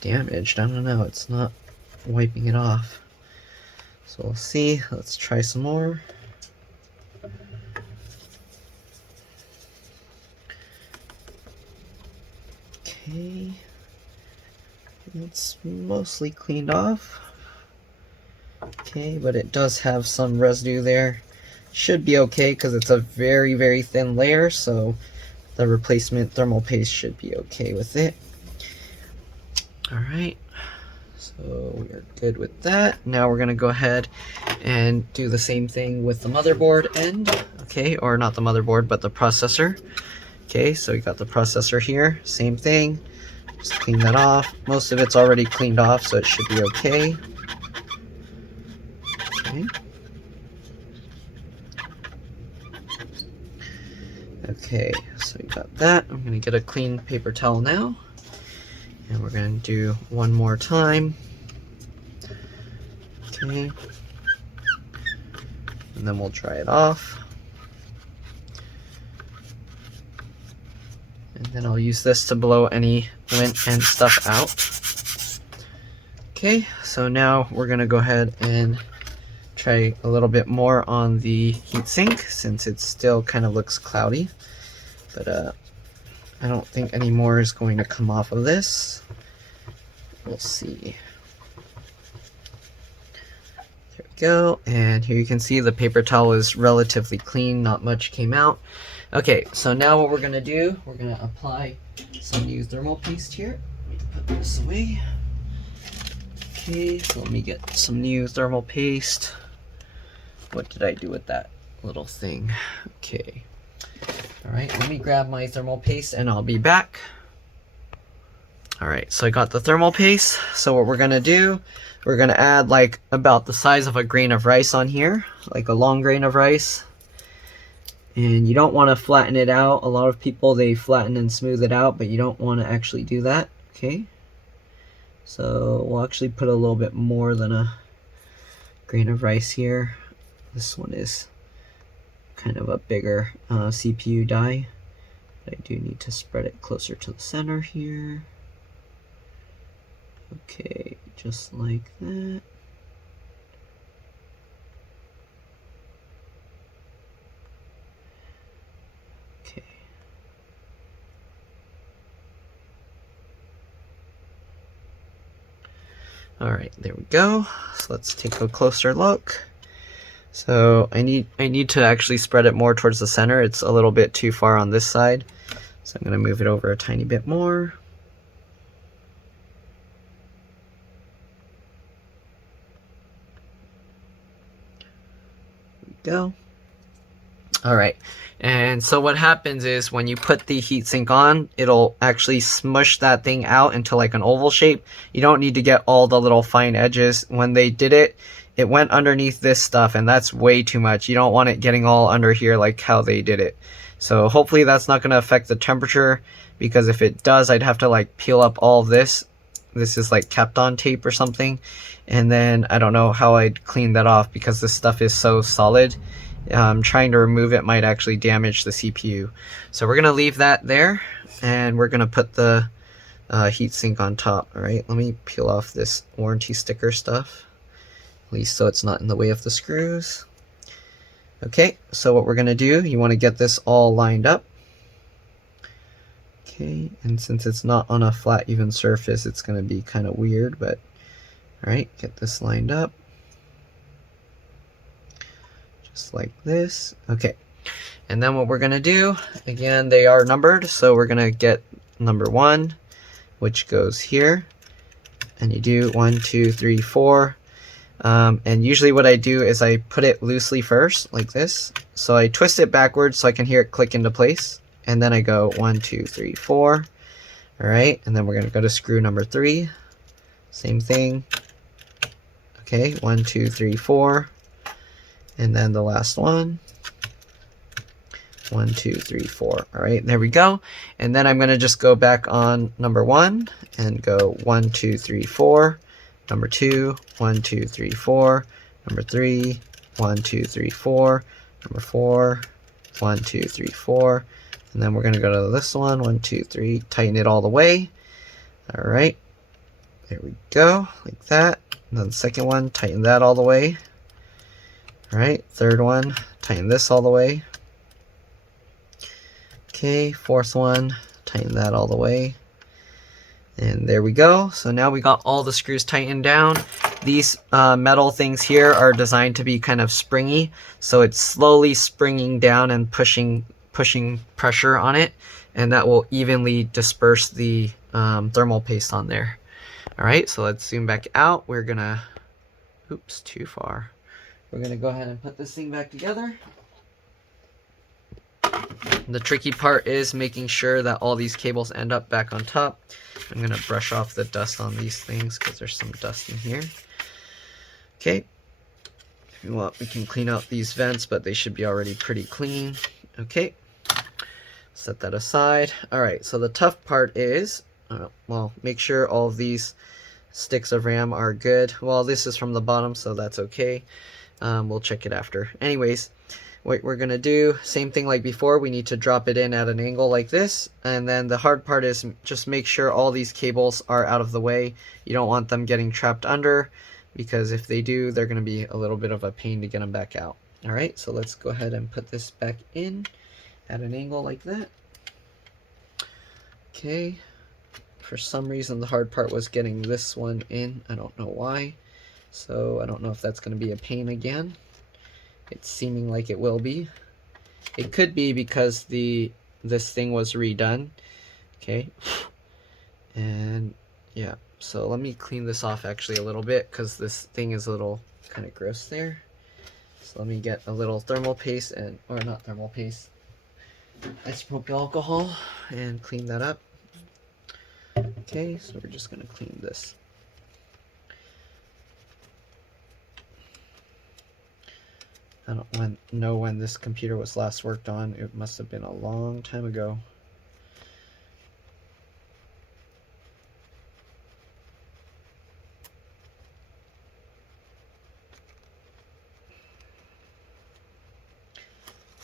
damaged. I don't know, it's not wiping it off, so we'll see. Let's try some more. Okay, it's mostly cleaned off. Okay, but it does have some residue there. Should be okay because it's a very, very thin layer, so the replacement thermal paste should be okay with it. Alright, so we're good with that. Now we're going to go ahead and do the same thing with the motherboard end. Okay, or not the motherboard, but the processor. Okay, so we got the processor here. Same thing. Just clean that off. Most of it's already cleaned off, so it should be okay. Okay. Okay, so we got that. I'm going to get a clean paper towel now. And we're going to do one more time. Okay. And then we'll dry it off. And then I'll use this to blow any lint and stuff out. Okay, so now we're going to go ahead and try a little bit more on the heatsink since it still kind of looks cloudy. But I don't think any more is going to come off of this. We'll see. There we go. And here you can see the paper towel is relatively clean. Not much came out. Okay, so now what we're going to do, we're going to apply some new thermal paste here. Let me put this away. Okay, so let me get some new thermal paste. What did I do with that little thing? Okay. Alright, let me grab my thermal paste and I'll be back. Alright, so I got the thermal paste. So what we're going to do, we're going to add like about the size of a grain of rice on here. Like a long grain of rice. And you don't want to flatten it out. A lot of people, they flatten and smooth it out, but you don't want to actually do that. Okay. So we'll actually put a little bit more than a grain of rice here. This one is kind of a bigger CPU die. But I do need to spread it closer to the center here. Okay, just like that. Okay. Alright, there we go. So let's take a closer look. So I need to actually spread it more towards the center. It's a little bit too far on this side. So I'm going to move it over a tiny bit more. go. All right, and so what happens is when you put the heatsink on, it'll actually smush that thing out into like an oval shape. You don't need to get all the little fine edges. When they did it, it went underneath this stuff, and that's way too much. You don't want it getting all under here like how they did it. So hopefully that's not going to affect the temperature, because if it does, I'd have to like peel up all of this. This is like Kapton tape or something, and then I don't know how I'd clean that off because this stuff is so solid. Trying to remove it might actually damage the CPU. So we're going to leave that there, and we're going to put the heatsink on top. Alright, let me peel off this warranty sticker stuff, at least so it's not in the way of the screws. Okay, so what we're going to do, you want to get this all lined up. Okay, and since it's not on a flat even surface, it's going to be kind of weird, but alright, get this lined up. Just like this. Okay, and then what we're gonna do, again, they are numbered, so we're gonna get number 1, which goes here, and you do 1, 2, 3, 4. And usually what I do is I put it loosely first, like this. So I twist it backwards so I can hear it click into place, and then I go 1, 2, 3, 4. All right, and then we're gonna go to screw number 3. Same thing. Okay, 1, 2, 3, 4. And then the last one, 1, 2, 3, 4. All right, there we go. And then I'm going to just go back on number 1 and go 1, 2, 3, 4. Number 2, 1, 2, 3, 4. Number 3, 1, 2, 3, 4. Number 4, 1, 2, 3, 4. And then we're going to go to this one, 1, 2, 3. Tighten it all the way. All right, there we go, like that. And then the second one, tighten that all the way. Alright, third one, tighten this all the way. Okay, fourth one, tighten that all the way. And there we go. So now we got all the screws tightened down. These metal things here are designed to be kind of springy, so it's slowly springing down and pushing pressure on it, and that will evenly disperse the thermal paste on there. Alright, so let's zoom back out. We're gonna, oops, too far. We're going to go ahead and put this thing back together. The tricky part is making sure that all these cables end up back on top. I'm going to brush off the dust on these things because there's some dust in here. Okay. If you want, we can clean out these vents, but they should be already pretty clean. Okay. Set that aside. Alright, so the tough part is, well, make sure all of these sticks of RAM are good. Well, this is from the bottom, so that's okay. We'll check it after. Anyways, what we're gonna do, same thing like before, we need to drop it in at an angle like this, and then the hard part is just make sure all these cables are out of the way. You don't want them getting trapped under, because if they do, they're gonna be a little bit of a pain to get them back out. Alright, so let's go ahead and put this back in at an angle like that. Okay, for some reason the hard part was getting this one in, I don't know why. So I don't know if that's going to be a pain again. It's seeming like it will be. It could be because this thing was redone. Okay. And yeah, so let me clean this off actually a little bit because this thing is a little kind of gross there. So let me get a little thermal paste and, or not thermal paste, isopropyl alcohol, and clean that up. Okay, so we're just going to clean this. I don't know when this computer was last worked on. It must have been a long time ago.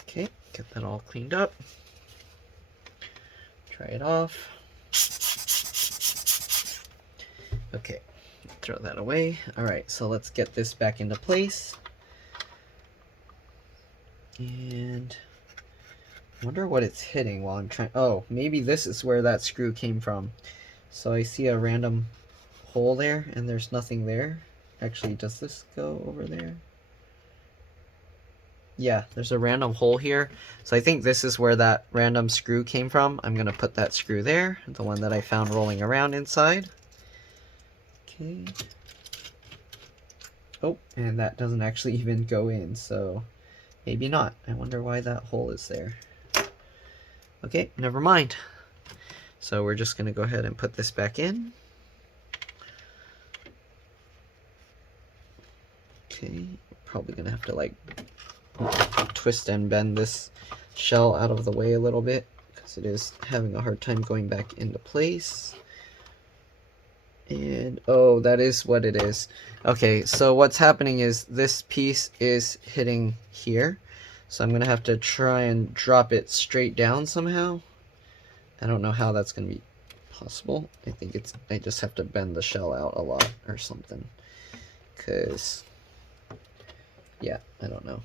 Okay, get that all cleaned up. Try it off. Okay, throw that away. Alright, so let's get this back into place. And I wonder what it's hitting while I'm trying. Oh, maybe this is where that screw came from. So I see a random hole there, and there's nothing there. Actually, does this go over there? Yeah, there's a random hole here. So I think this is where that random screw came from. I'm going to put that screw there, the one that I found rolling around inside. Okay. Oh, and that doesn't actually even go in, so Maybe not. I wonder why that hole is there. Okay, never mind. So we're just going to go ahead and put this back in. Okay, probably going to have to like twist and bend this shell out of the way a little bit because it is having a hard time going back into place. And oh, that is what it is. Okay, so what's happening is this piece is hitting here. So I'm going to have to try and drop it straight down somehow. I don't know how that's going to be possible. I think I just have to bend the shell out a lot or something. Because, yeah, I don't know.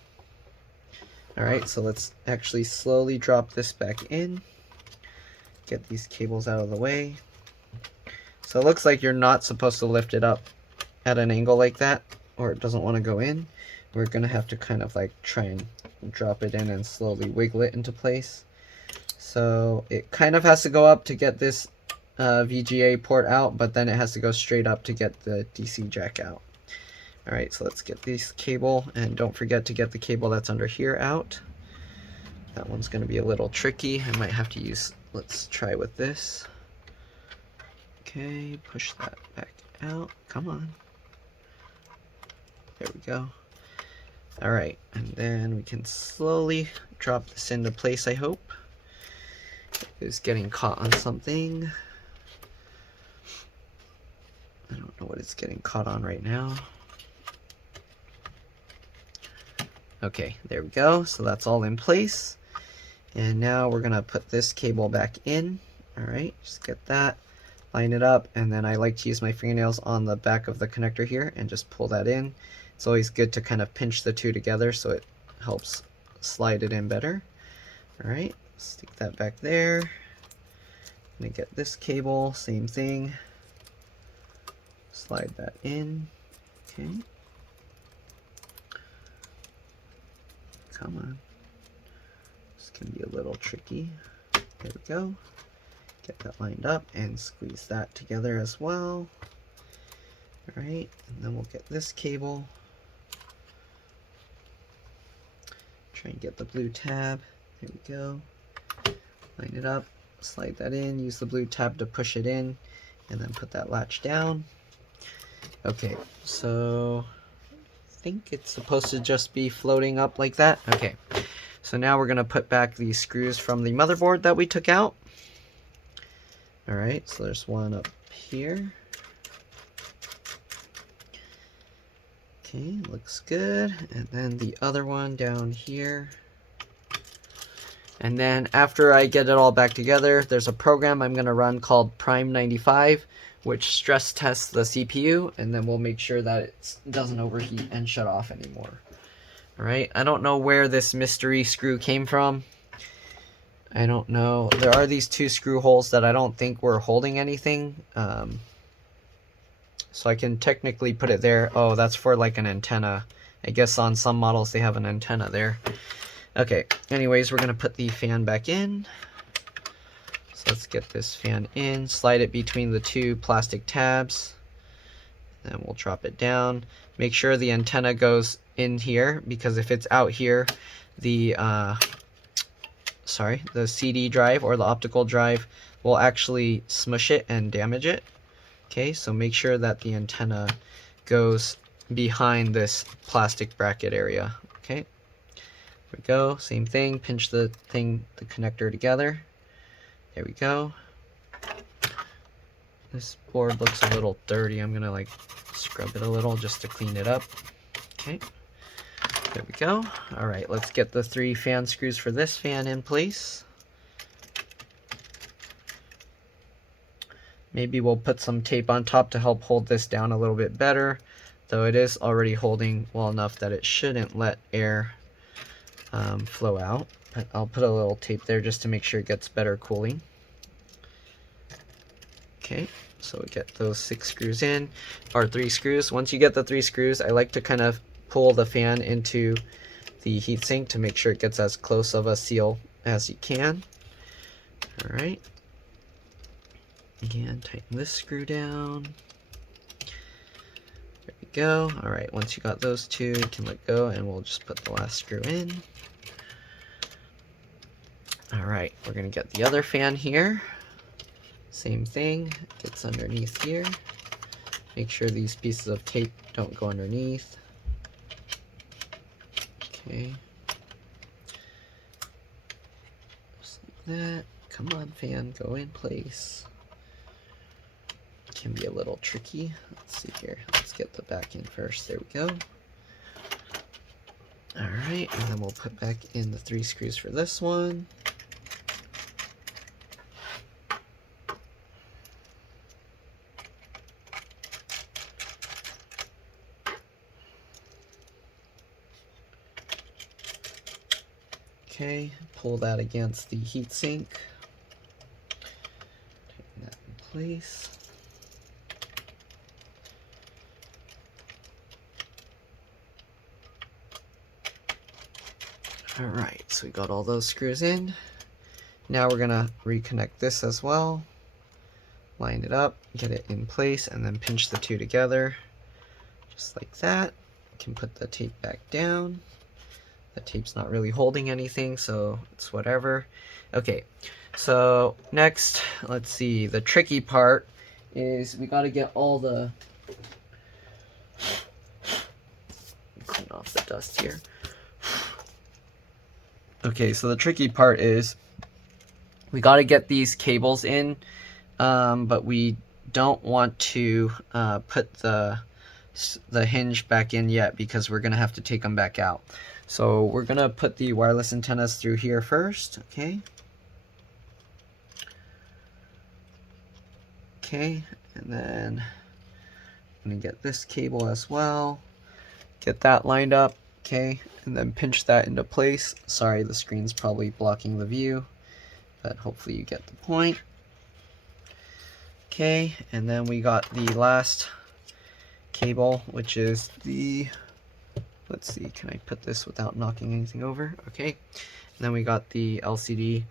Alright, so let's actually slowly drop this back in. Get these cables out of the way. So it looks like you're not supposed to lift it up at an angle like that, or it doesn't want to go in. We're going to have to kind of like try and drop it in and slowly wiggle it into place. So it kind of has to go up to get this VGA port out, but then it has to go straight up to get the DC jack out. Alright, so let's get this cable, and don't forget to get the cable that's under here out. That one's going to be a little tricky. I might have to use, let's try with this. Okay, push that back out. Come on. There we go. Alright, and then we can slowly drop this into place, I hope. It's getting caught on something. I don't know what it's getting caught on right now. Okay, there we go. So that's all in place. And now we're going to put this cable back in. Alright, just get that. Line it up, and then I like to use my fingernails on the back of the connector here and just pull that in. It's always good to kind of pinch the two together so it helps slide it in better. Alright, stick that back there. I'm gonna get this cable, same thing. Slide that in. Okay. Come on. This can be a little tricky. There we go. Get that lined up and squeeze that together as well. Alright, and then we'll get this cable. Try and get the blue tab. There we go. Line it up, slide that in, use the blue tab to push it in, and then put that latch down. Okay, so I think it's supposed to just be floating up like that. Okay, so now we're going to put back these screws from the motherboard that we took out. Alright, so there's one up here. Okay, looks good. And then the other one down here. And then after I get it all back together, there's a program I'm going to run called Prime 95, which stress tests the CPU, and then we'll make sure that it doesn't overheat and shut off anymore. Alright, I don't know where this mystery screw came from. I don't know. There are these two screw holes that I don't think were holding anything. So I can technically put it there. Oh, that's for like an antenna. I guess on some models they have an antenna there. Okay, anyways, we're going to put the fan back in. So let's get this fan in. Slide it between the two plastic tabs. Then we'll drop it down. Make sure the antenna goes in here, because if it's out here, the CD drive or the optical drive will actually smush it and damage it. Okay, so make sure that the antenna goes behind this plastic bracket area. Okay, there we go. Same thing. Pinch the connector together. There we go. This board looks a little dirty. I'm gonna like scrub it a little just to clean it up. Okay, there we go. All right, let's get the 3 fan screws for this fan in place. Maybe we'll put some tape on top to help hold this down a little bit better, though it is already holding well enough that it shouldn't let air flow out. But I'll put a little tape there just to make sure it gets better cooling. Okay, so we get those 6 screws in, or 3 screws. Once you get the 3 screws, I like to kind of pull the fan into the heatsink to make sure it gets as close of a seal as you can. All right. Again, tighten this screw down. There we go. All right, once you got those two, you can let go, and we'll just put the last screw in. All right, we're gonna get the other fan here. Same thing, gets underneath here. Make sure these pieces of tape don't go underneath. Okay. Just like that. Come on, fan, go in place. Can be a little tricky. Let's see here. Let's get the back in first. There we go. All right, and then we'll put back in the 3 screws for this one. Okay, pull that against the heatsink. Tighten that in place. All right, so we got all those screws in. Now we're gonna reconnect this as well. Line it up, get it in place, and then pinch the two together, just like that. You can put the tape back down. The tape's not really holding anything, so it's whatever. Okay, so next, let's see, the tricky part is we gotta get all the, clean off the dust here. Okay, so the tricky part is we got to get these cables in, but we don't want to put the hinge back in yet because we're going to have to take them back out. So we're going to put the wireless antennas through here first, okay? Okay, and then I'm going to get this cable as well, get that lined up. Okay, and then pinch that into place. Sorry, the screen's probably blocking the view, but hopefully you get the point. Okay, and then we got the last cable, which is the, let's see, can I put this without knocking anything over? Okay, and then we got the LVDS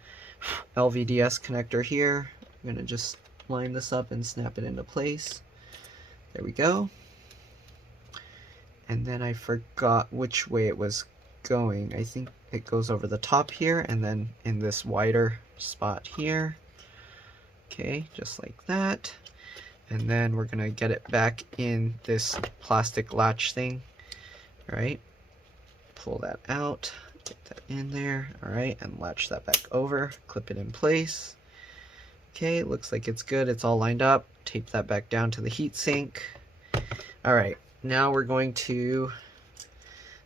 connector here. I'm gonna just line this up and snap it into place. There we go. And then I forgot which way it was going. I think it goes over the top here and then in this wider spot here. Okay, just like that. And then we're gonna get it back in this plastic latch thing. All right, pull that out, get that in there. All right, and latch that back over, clip it in place. Okay, looks like it's good. It's all lined up. Tape that back down to the heat sink. All right. Now we're going to,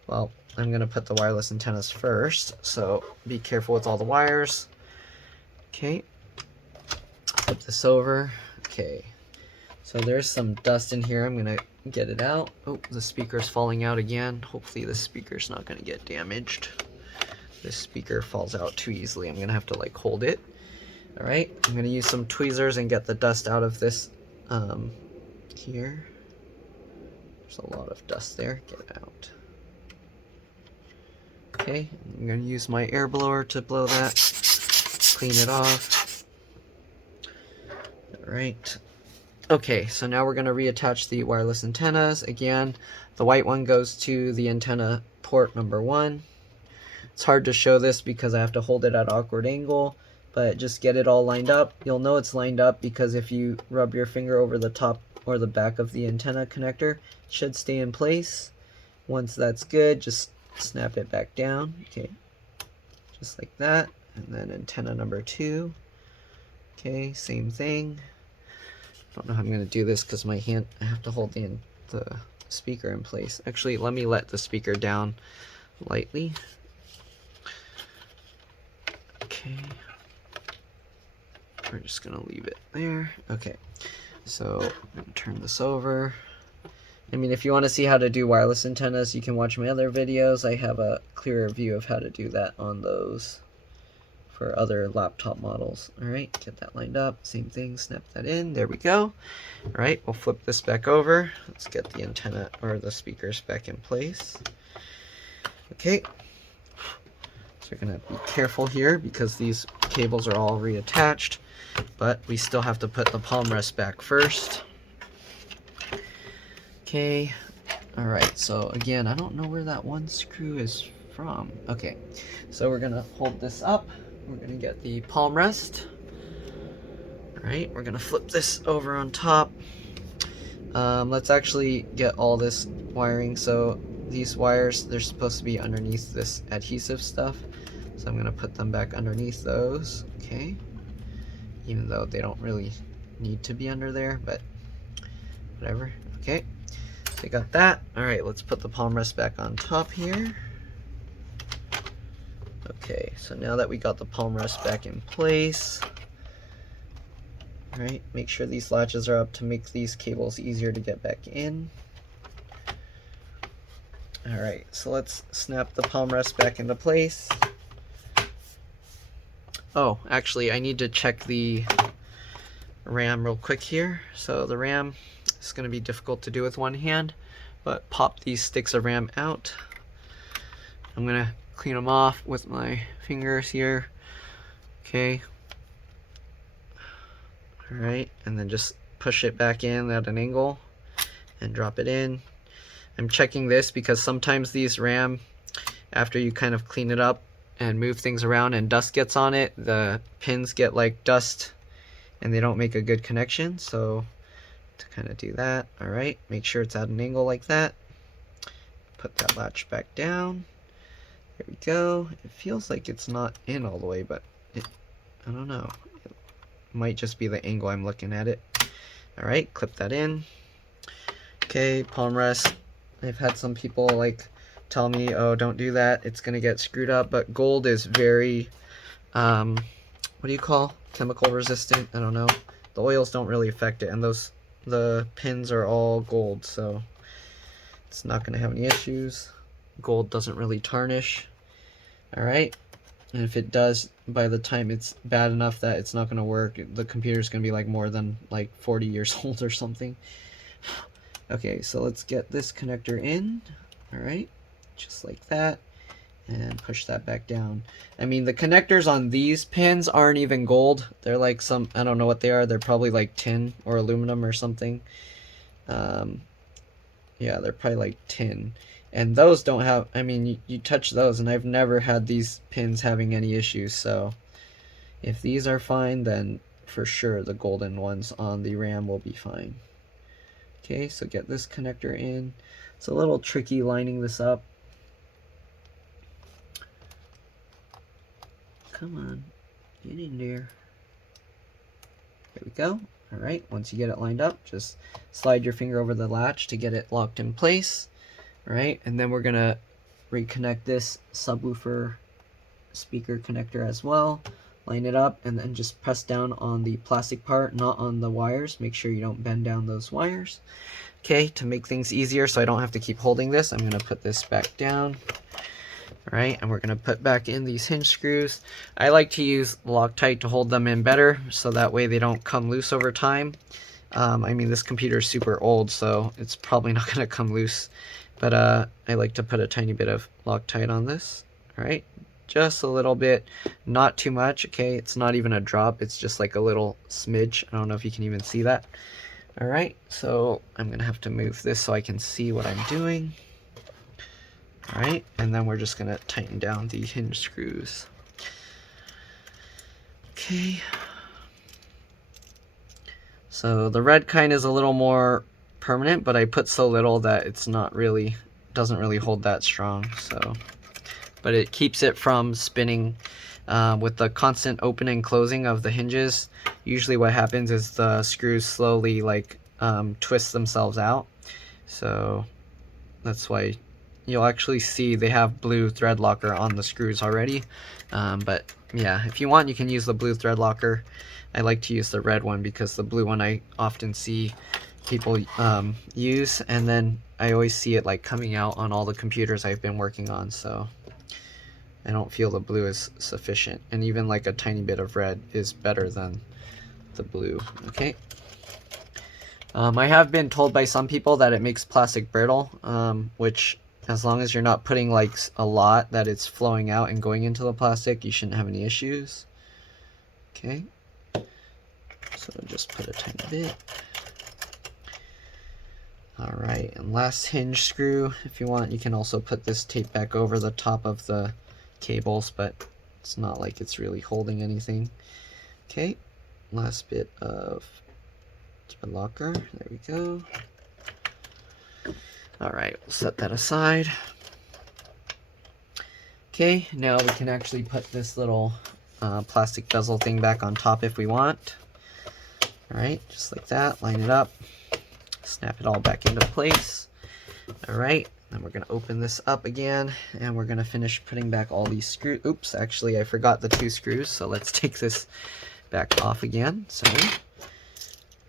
well, I'm going to put the wireless antennas first, so be careful with all the wires. Okay, flip this over. Okay, so there's some dust in here. I'm going to get it out. Oh, the speaker's falling out again. Hopefully the speaker's not going to get damaged. This speaker falls out too easily. I'm going to have to like hold it. All right, I'm going to use some tweezers and get the dust out of this here. There's a lot of dust there. Get it out. Okay, I'm going to use my air blower to blow that. Clean it off. Alright. Okay, so now we're going to reattach the wireless antennas. Again, the white one goes to the antenna port number 1. It's hard to show this because I have to hold it at an awkward angle, but just get it all lined up. You'll know it's lined up because if you rub your finger over the top or the back of the antenna connector, it should stay in place. Once that's good, just snap it back down. Okay, just like that. And then antenna number 2. Okay, same thing. Don't know how I'm going to do this because my hand, I have to hold the speaker in place. Actually, let me let the speaker down lightly. Okay, we're just going to leave it there. Okay. So I'm going to turn this over. I mean, if you want to see how to do wireless antennas, you can watch my other videos. I have a clearer view of how to do that on those for other laptop models. All right, get that lined up. Same thing, snap that in. There we go. All right, we'll flip this back over. Let's get the antenna or the speakers back in place. Okay. So you're going to be careful here because these cables are all reattached. But we still have to put the palm rest back first. Okay, Alright, so again, I don't know where that one screw is from. Okay, so we're gonna hold this up. We're gonna get the palm rest. Alright, we're gonna flip this over on top. Let's actually get all this wiring. So these wires, they're supposed to be underneath this adhesive stuff. So I'm gonna put them back underneath those, okay? Even though they don't really need to be under there, but whatever, okay? So we got that. Alright, let's put the palm rest back on top here. Okay, so now that we got the palm rest back in place, alright, make sure these latches are up to make these cables easier to get back in. Alright, so let's snap the palm rest back into place. Oh, actually, I need to check the RAM real quick here. So the RAM is going to be difficult to do with one hand, but pop these sticks of RAM out. I'm going to clean them off with my fingers here. Okay. Alright, and then just push it back in at an angle and drop it in. I'm checking this because sometimes these RAM, after you kind of clean it up and move things around and dust gets on it, the pins get like dust and they don't make a good connection. So to kind of do that, alright, make sure it's at an angle like that. Put that latch back down. There we go. It feels like it's not in all the way, but I don't know. It might just be the angle I'm looking at it. Alright, clip that in. Okay, palm rest. I've had some people like tell me, oh, don't do that, it's gonna get screwed up, but gold is very what do you call chemical resistant? I don't know. The oils don't really affect it, and the pins are all gold, so it's not gonna have any issues. Gold doesn't really tarnish. Alright, and if it does, by the time it's bad enough that it's not gonna work, the computer's gonna be like more than like 40 years old or something. Okay, so let's get this connector in. Alright, just like that, and push that back down. I mean, the connectors on these pins aren't even gold. They're like some, I don't know what they are. They're probably like tin or aluminum or something. Yeah, they're probably like tin. And those don't have, I mean, you touch those, and I've never had these pins having any issues. So if these are fine, then for sure the golden ones on the RAM will be fine. Okay, so get this connector in. It's a little tricky lining this up. Come on, get in there. There we go. Alright, once you get it lined up, just slide your finger over the latch to get it locked in place. Alright, and then we're going to reconnect this subwoofer speaker connector as well. Line it up, and then just press down on the plastic part, not on the wires. Make sure you don't bend down those wires. Okay, to make things easier so I don't have to keep holding this, I'm going to put this back down. Alright, and we're going to put back in these hinge screws. I like to use Loctite to hold them in better, so that way they don't come loose over time. I mean, this computer is super old, so it's probably not going to come loose. But I like to put a tiny bit of Loctite on this. Alright, just a little bit, not too much, okay? It's not even a drop, it's just like a little smidge. I don't know if you can even see that. Alright, so I'm going to have to move this so I can see what I'm doing. Alright, and then we're just going to tighten down the hinge screws. Okay. So the red kind is a little more permanent, but I put so little that it's not really, doesn't really hold that strong. So, but it keeps it from spinning with the constant opening and closing of the hinges. Usually what happens is the screws slowly like twist themselves out. So that's why you'll actually see they have blue thread locker on the screws already. But yeah, if you want, you can use the blue thread locker. I like to use the red one because the blue one I often see people use, and then I always see it like coming out on all the computers I've been working on, so I don't feel the blue is sufficient, and even like a tiny bit of red is better than the blue. Okay. I have been told by some people that it makes plastic brittle, which as long as you're not putting like a lot that it's flowing out and going into the plastic, you shouldn't have any issues. Okay, so just put a tiny bit. Alright. Alright, and last hinge screw. If you want, you can also put this tape back over the top of the cables, but it's not like it's really holding anything. Okay, last bit of locker. There we go. Alright, we'll set that aside. Okay, now we can actually put this little plastic bezel thing back on top if we want. Alright, just like that, line it up, snap it all back into place. Alright, then we're going to open this up again, and we're going to finish putting back all these screws. Oops, actually I forgot the 2 screws, so let's take this back off again. Sorry.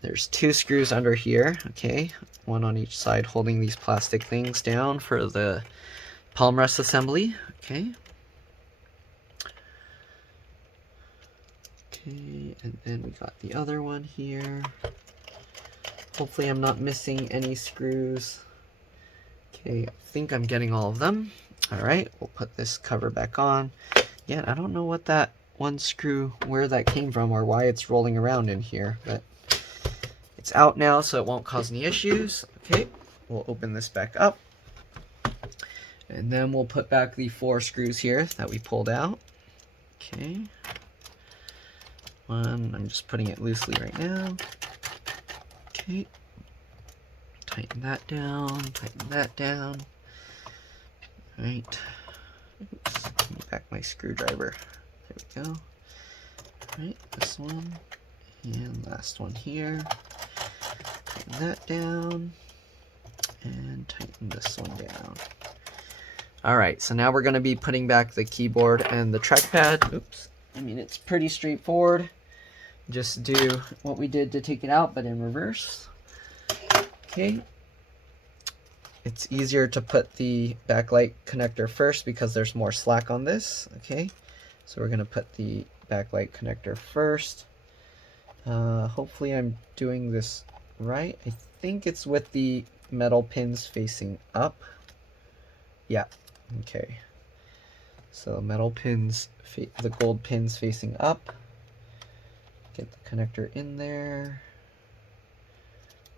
There's 2 screws under here, okay, one on each side holding these plastic things down for the palm rest assembly. Okay. Okay, and then we got the other one here. Hopefully I'm not missing any screws. Okay, I think I'm getting all of them. Alright, we'll put this cover back on. Yeah, I don't know what that one screw, where that came from or why it's rolling around in here, but it's out now, so it won't cause any issues. Okay, we'll open this back up. And then we'll put back the 4 screws here that we pulled out. Okay. One, I'm just putting it loosely right now. Okay. Tighten that down, tighten that down. Alright. Oops, give me back my screwdriver. There we go. Alright, this one. And last one here. Tighten that down. And tighten this one down. Alright, so now we're going to be putting back the keyboard and the trackpad. Oops. I mean, it's pretty straightforward. Just do what we did to take it out, but in reverse. Okay. It's easier to put the backlight connector first because there's more slack on this. Okay. So we're going to put the backlight connector first. Hopefully I'm doing this right. I think it's with the metal pins facing up. Yeah. Okay. So metal pins, the gold pins facing up. Get the connector in there.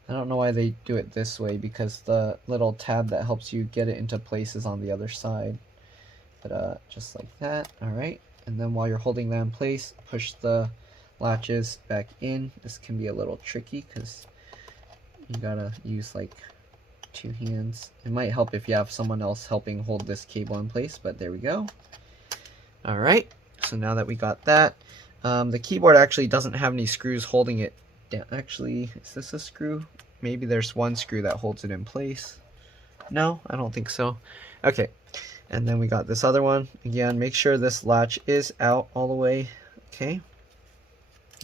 I don't know why they do it this way because the little tab that helps you get it into place is on the other side. But just like that. Alright. And then while you're holding that in place, push the latches back in. This can be a little tricky because you gotta use like 2 hands. It might help if you have someone else helping hold this cable in place, but there we go. Alright, so now that we got that, the keyboard actually doesn't have any screws holding it down. Actually, is this a screw? Maybe there's one screw that holds it in place. No, I don't think so. Okay, and then we got this other one. Again, make sure this latch is out all the way. Okay,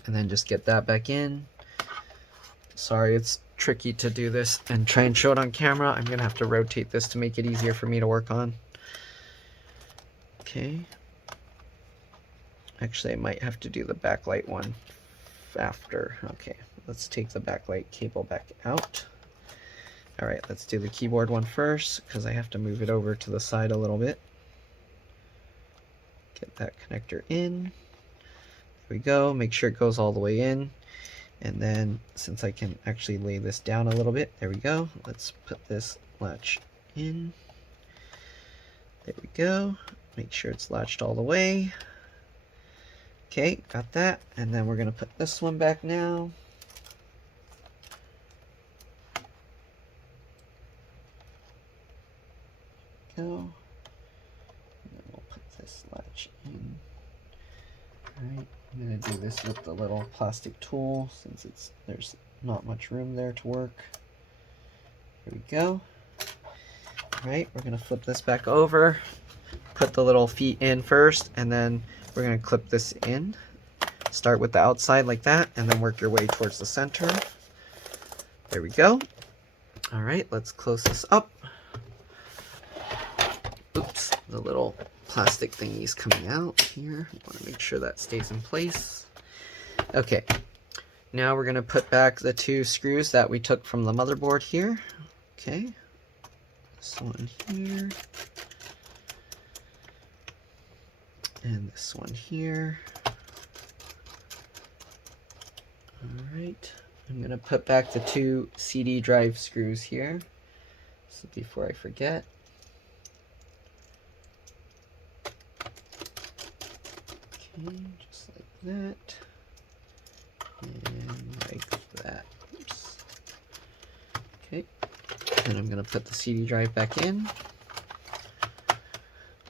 and then just get that back in. Sorry, it's tricky to do this and try and show it on camera. I'm gonna have to rotate this to make it easier for me to work on. Okay. Actually, I might have to do the backlight one after. Okay, let's take the backlight cable back out. Alright, let's do the keyboard one first because I have to move it over to the side a little bit. Get that connector in. There we go. Make sure it goes all the way in. And then, since I can actually lay this down a little bit, there we go. Let's put this latch in. There we go. Make sure it's latched all the way. Okay, got that. And then we're going to put this one back now. Go. And then we'll put this latch in. Alright, I'm going to do this with the little plastic tool since there's not much room there to work. There we go. Alright, we're going to flip this back over. Put the little feet in first, and then we're going to clip this in. Start with the outside like that, and then work your way towards the center. There we go. Alright, let's close this up. Oops, the little plastic thingy's coming out here. I want to make sure that stays in place. Okay, now we're going to put back the 2 screws that we took from the motherboard here. Okay, this one here. And this one here. Alright, I'm going to put back the 2 CD drive screws here. So before I forget, okay, just like that, and like that. Oops. Okay, and I'm gonna put the CD drive back in.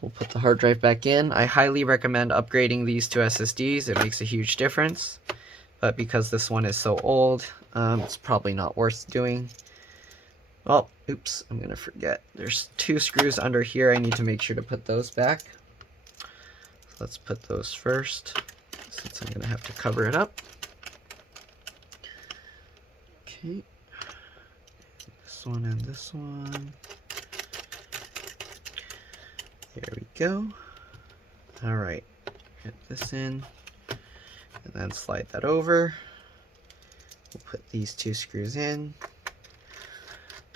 We'll put the hard drive back in. I highly recommend upgrading these to SSDs. It makes a huge difference. But because this one is so old, it's probably not worth doing. Oh, oops, I'm gonna forget. There's 2 screws under here. I need to make sure to put those back. So let's put those first, since I'm gonna have to cover it up. Okay, this one and this one. There we go. All right, get this in, and then slide that over. We'll put these 2 screws in,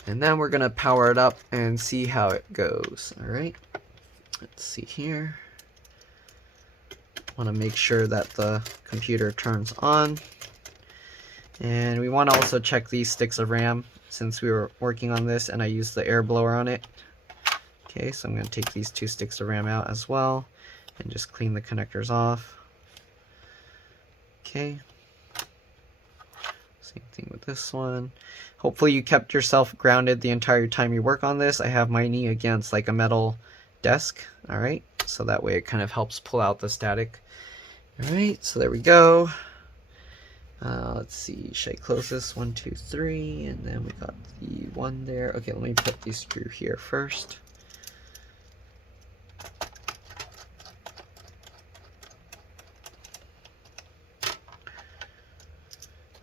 and then we're gonna power it up and see how it goes. All right, let's see here. Want to make sure that the computer turns on, and we want to also check these sticks of RAM since we were working on this and I used the air blower on it. Okay, so I'm going to take these 2 sticks of RAM out as well and just clean the connectors off. Okay, same thing with this one. Hopefully you kept yourself grounded the entire time you work on this. I have my knee against like a metal desk, all right, so that way it kind of helps pull out the static. All right, so there we go. Let's see, should I close this? 1, 2, 3, and then we got the one there. Okay, let me put the screw here first.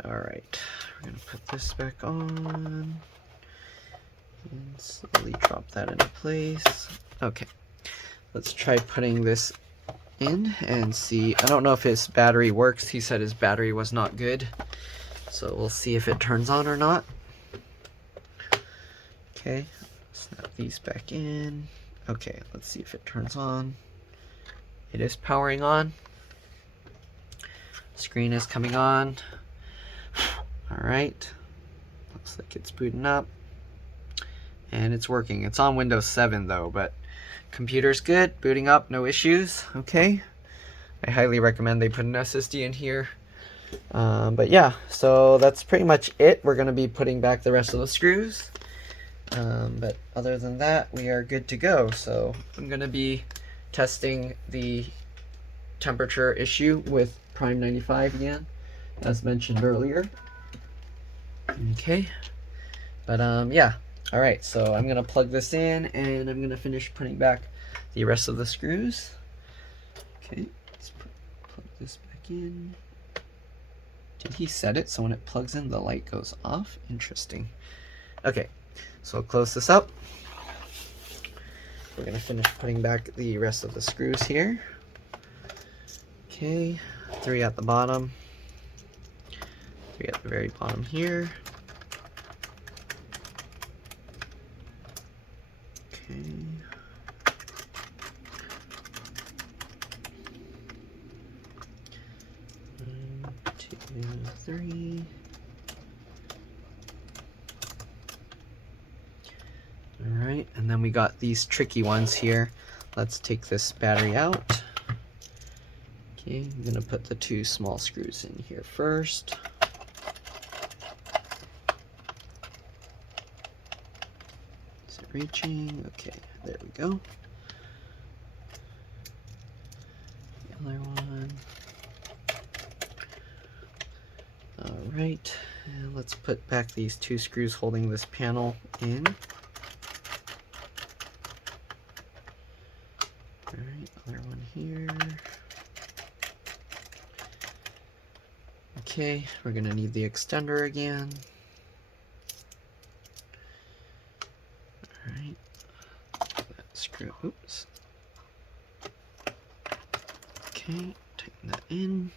All right, we're gonna put this back on and slowly drop that into place. Okay, let's try putting this in and see. I don't know if his battery works. He said his battery was not good, so we'll see if it turns on or not. Okay, snap these back in. Okay, let's see if it turns on. It is powering on. Screen is coming on. All right, looks like it's booting up and it's working. It's on Windows 7 though, but computer's good, booting up, no issues. Okay, I highly recommend they put an SSD in here. But yeah, so that's pretty much it. We're going to be putting back the rest of the screws. But other than that, we are good to go. So I'm going to be testing the temperature issue with Prime 95 again, as mentioned earlier. Okay, but yeah. All right, so I'm going to plug this in and I'm going to finish putting back the rest of the screws. Okay, let's plug this back in. Did he set it so when it plugs in the light goes off? Interesting. Okay, so I'll close this up. We're gonna finish putting back the rest of the screws here. Okay, 3 at the bottom, 3 at the very bottom here. Okay. And 3. All right, and then we got these tricky ones here. Let's take this battery out. Okay, I'm gonna put the 2 small screws in here first. Is it reaching? Okay, there we go. The other one. All right, and let's put back these 2 screws holding this panel in. All right, other one here. Okay, we're gonna need the extender again. All right, that screw, oops. Okay, tighten that in.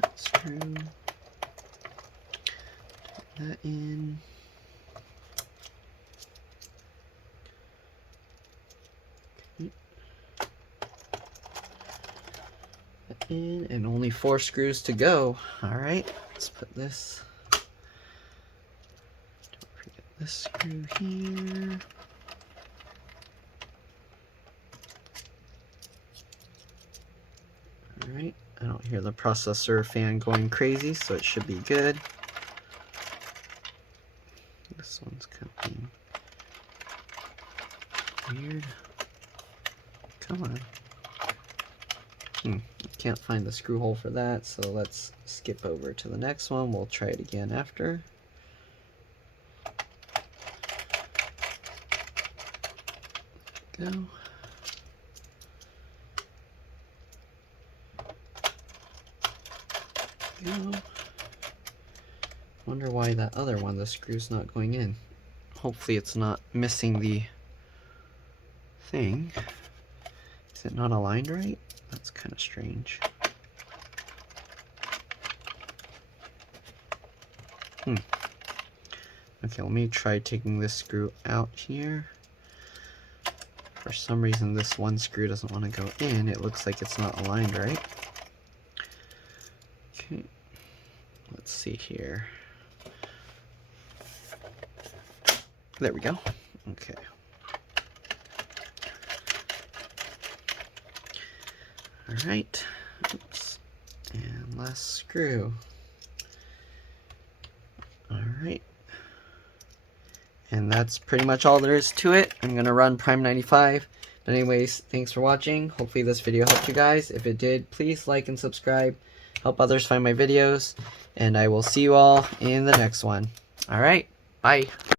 That screw. Tighten that in. Okay. That in, and only only 4 screws to go. Alright, let's put this. Don't forget this screw here. Alright, I don't hear the processor fan going crazy, so it should be good. This one's coming weird. Come on. Can't find the screw hole for that, so let's skip over to the next one. We'll try it again after. Go. Go. Wonder why that other one, the screw's not going in. Hopefully it's not missing the thing. Is it not aligned right? That's kind of strange. Okay, let me try taking this screw out here. For some reason this one screw doesn't want to go in. It looks like it's not aligned right. Okay, let's see here. There we go. Okay. Alright. Oops. And last screw. Alright. And that's pretty much all there is to it. I'm going to run Prime 95. But anyways, thanks for watching. Hopefully this video helped you guys. If it did, please like and subscribe. Help others find my videos. And I will see you all in the next one. Alright. Bye.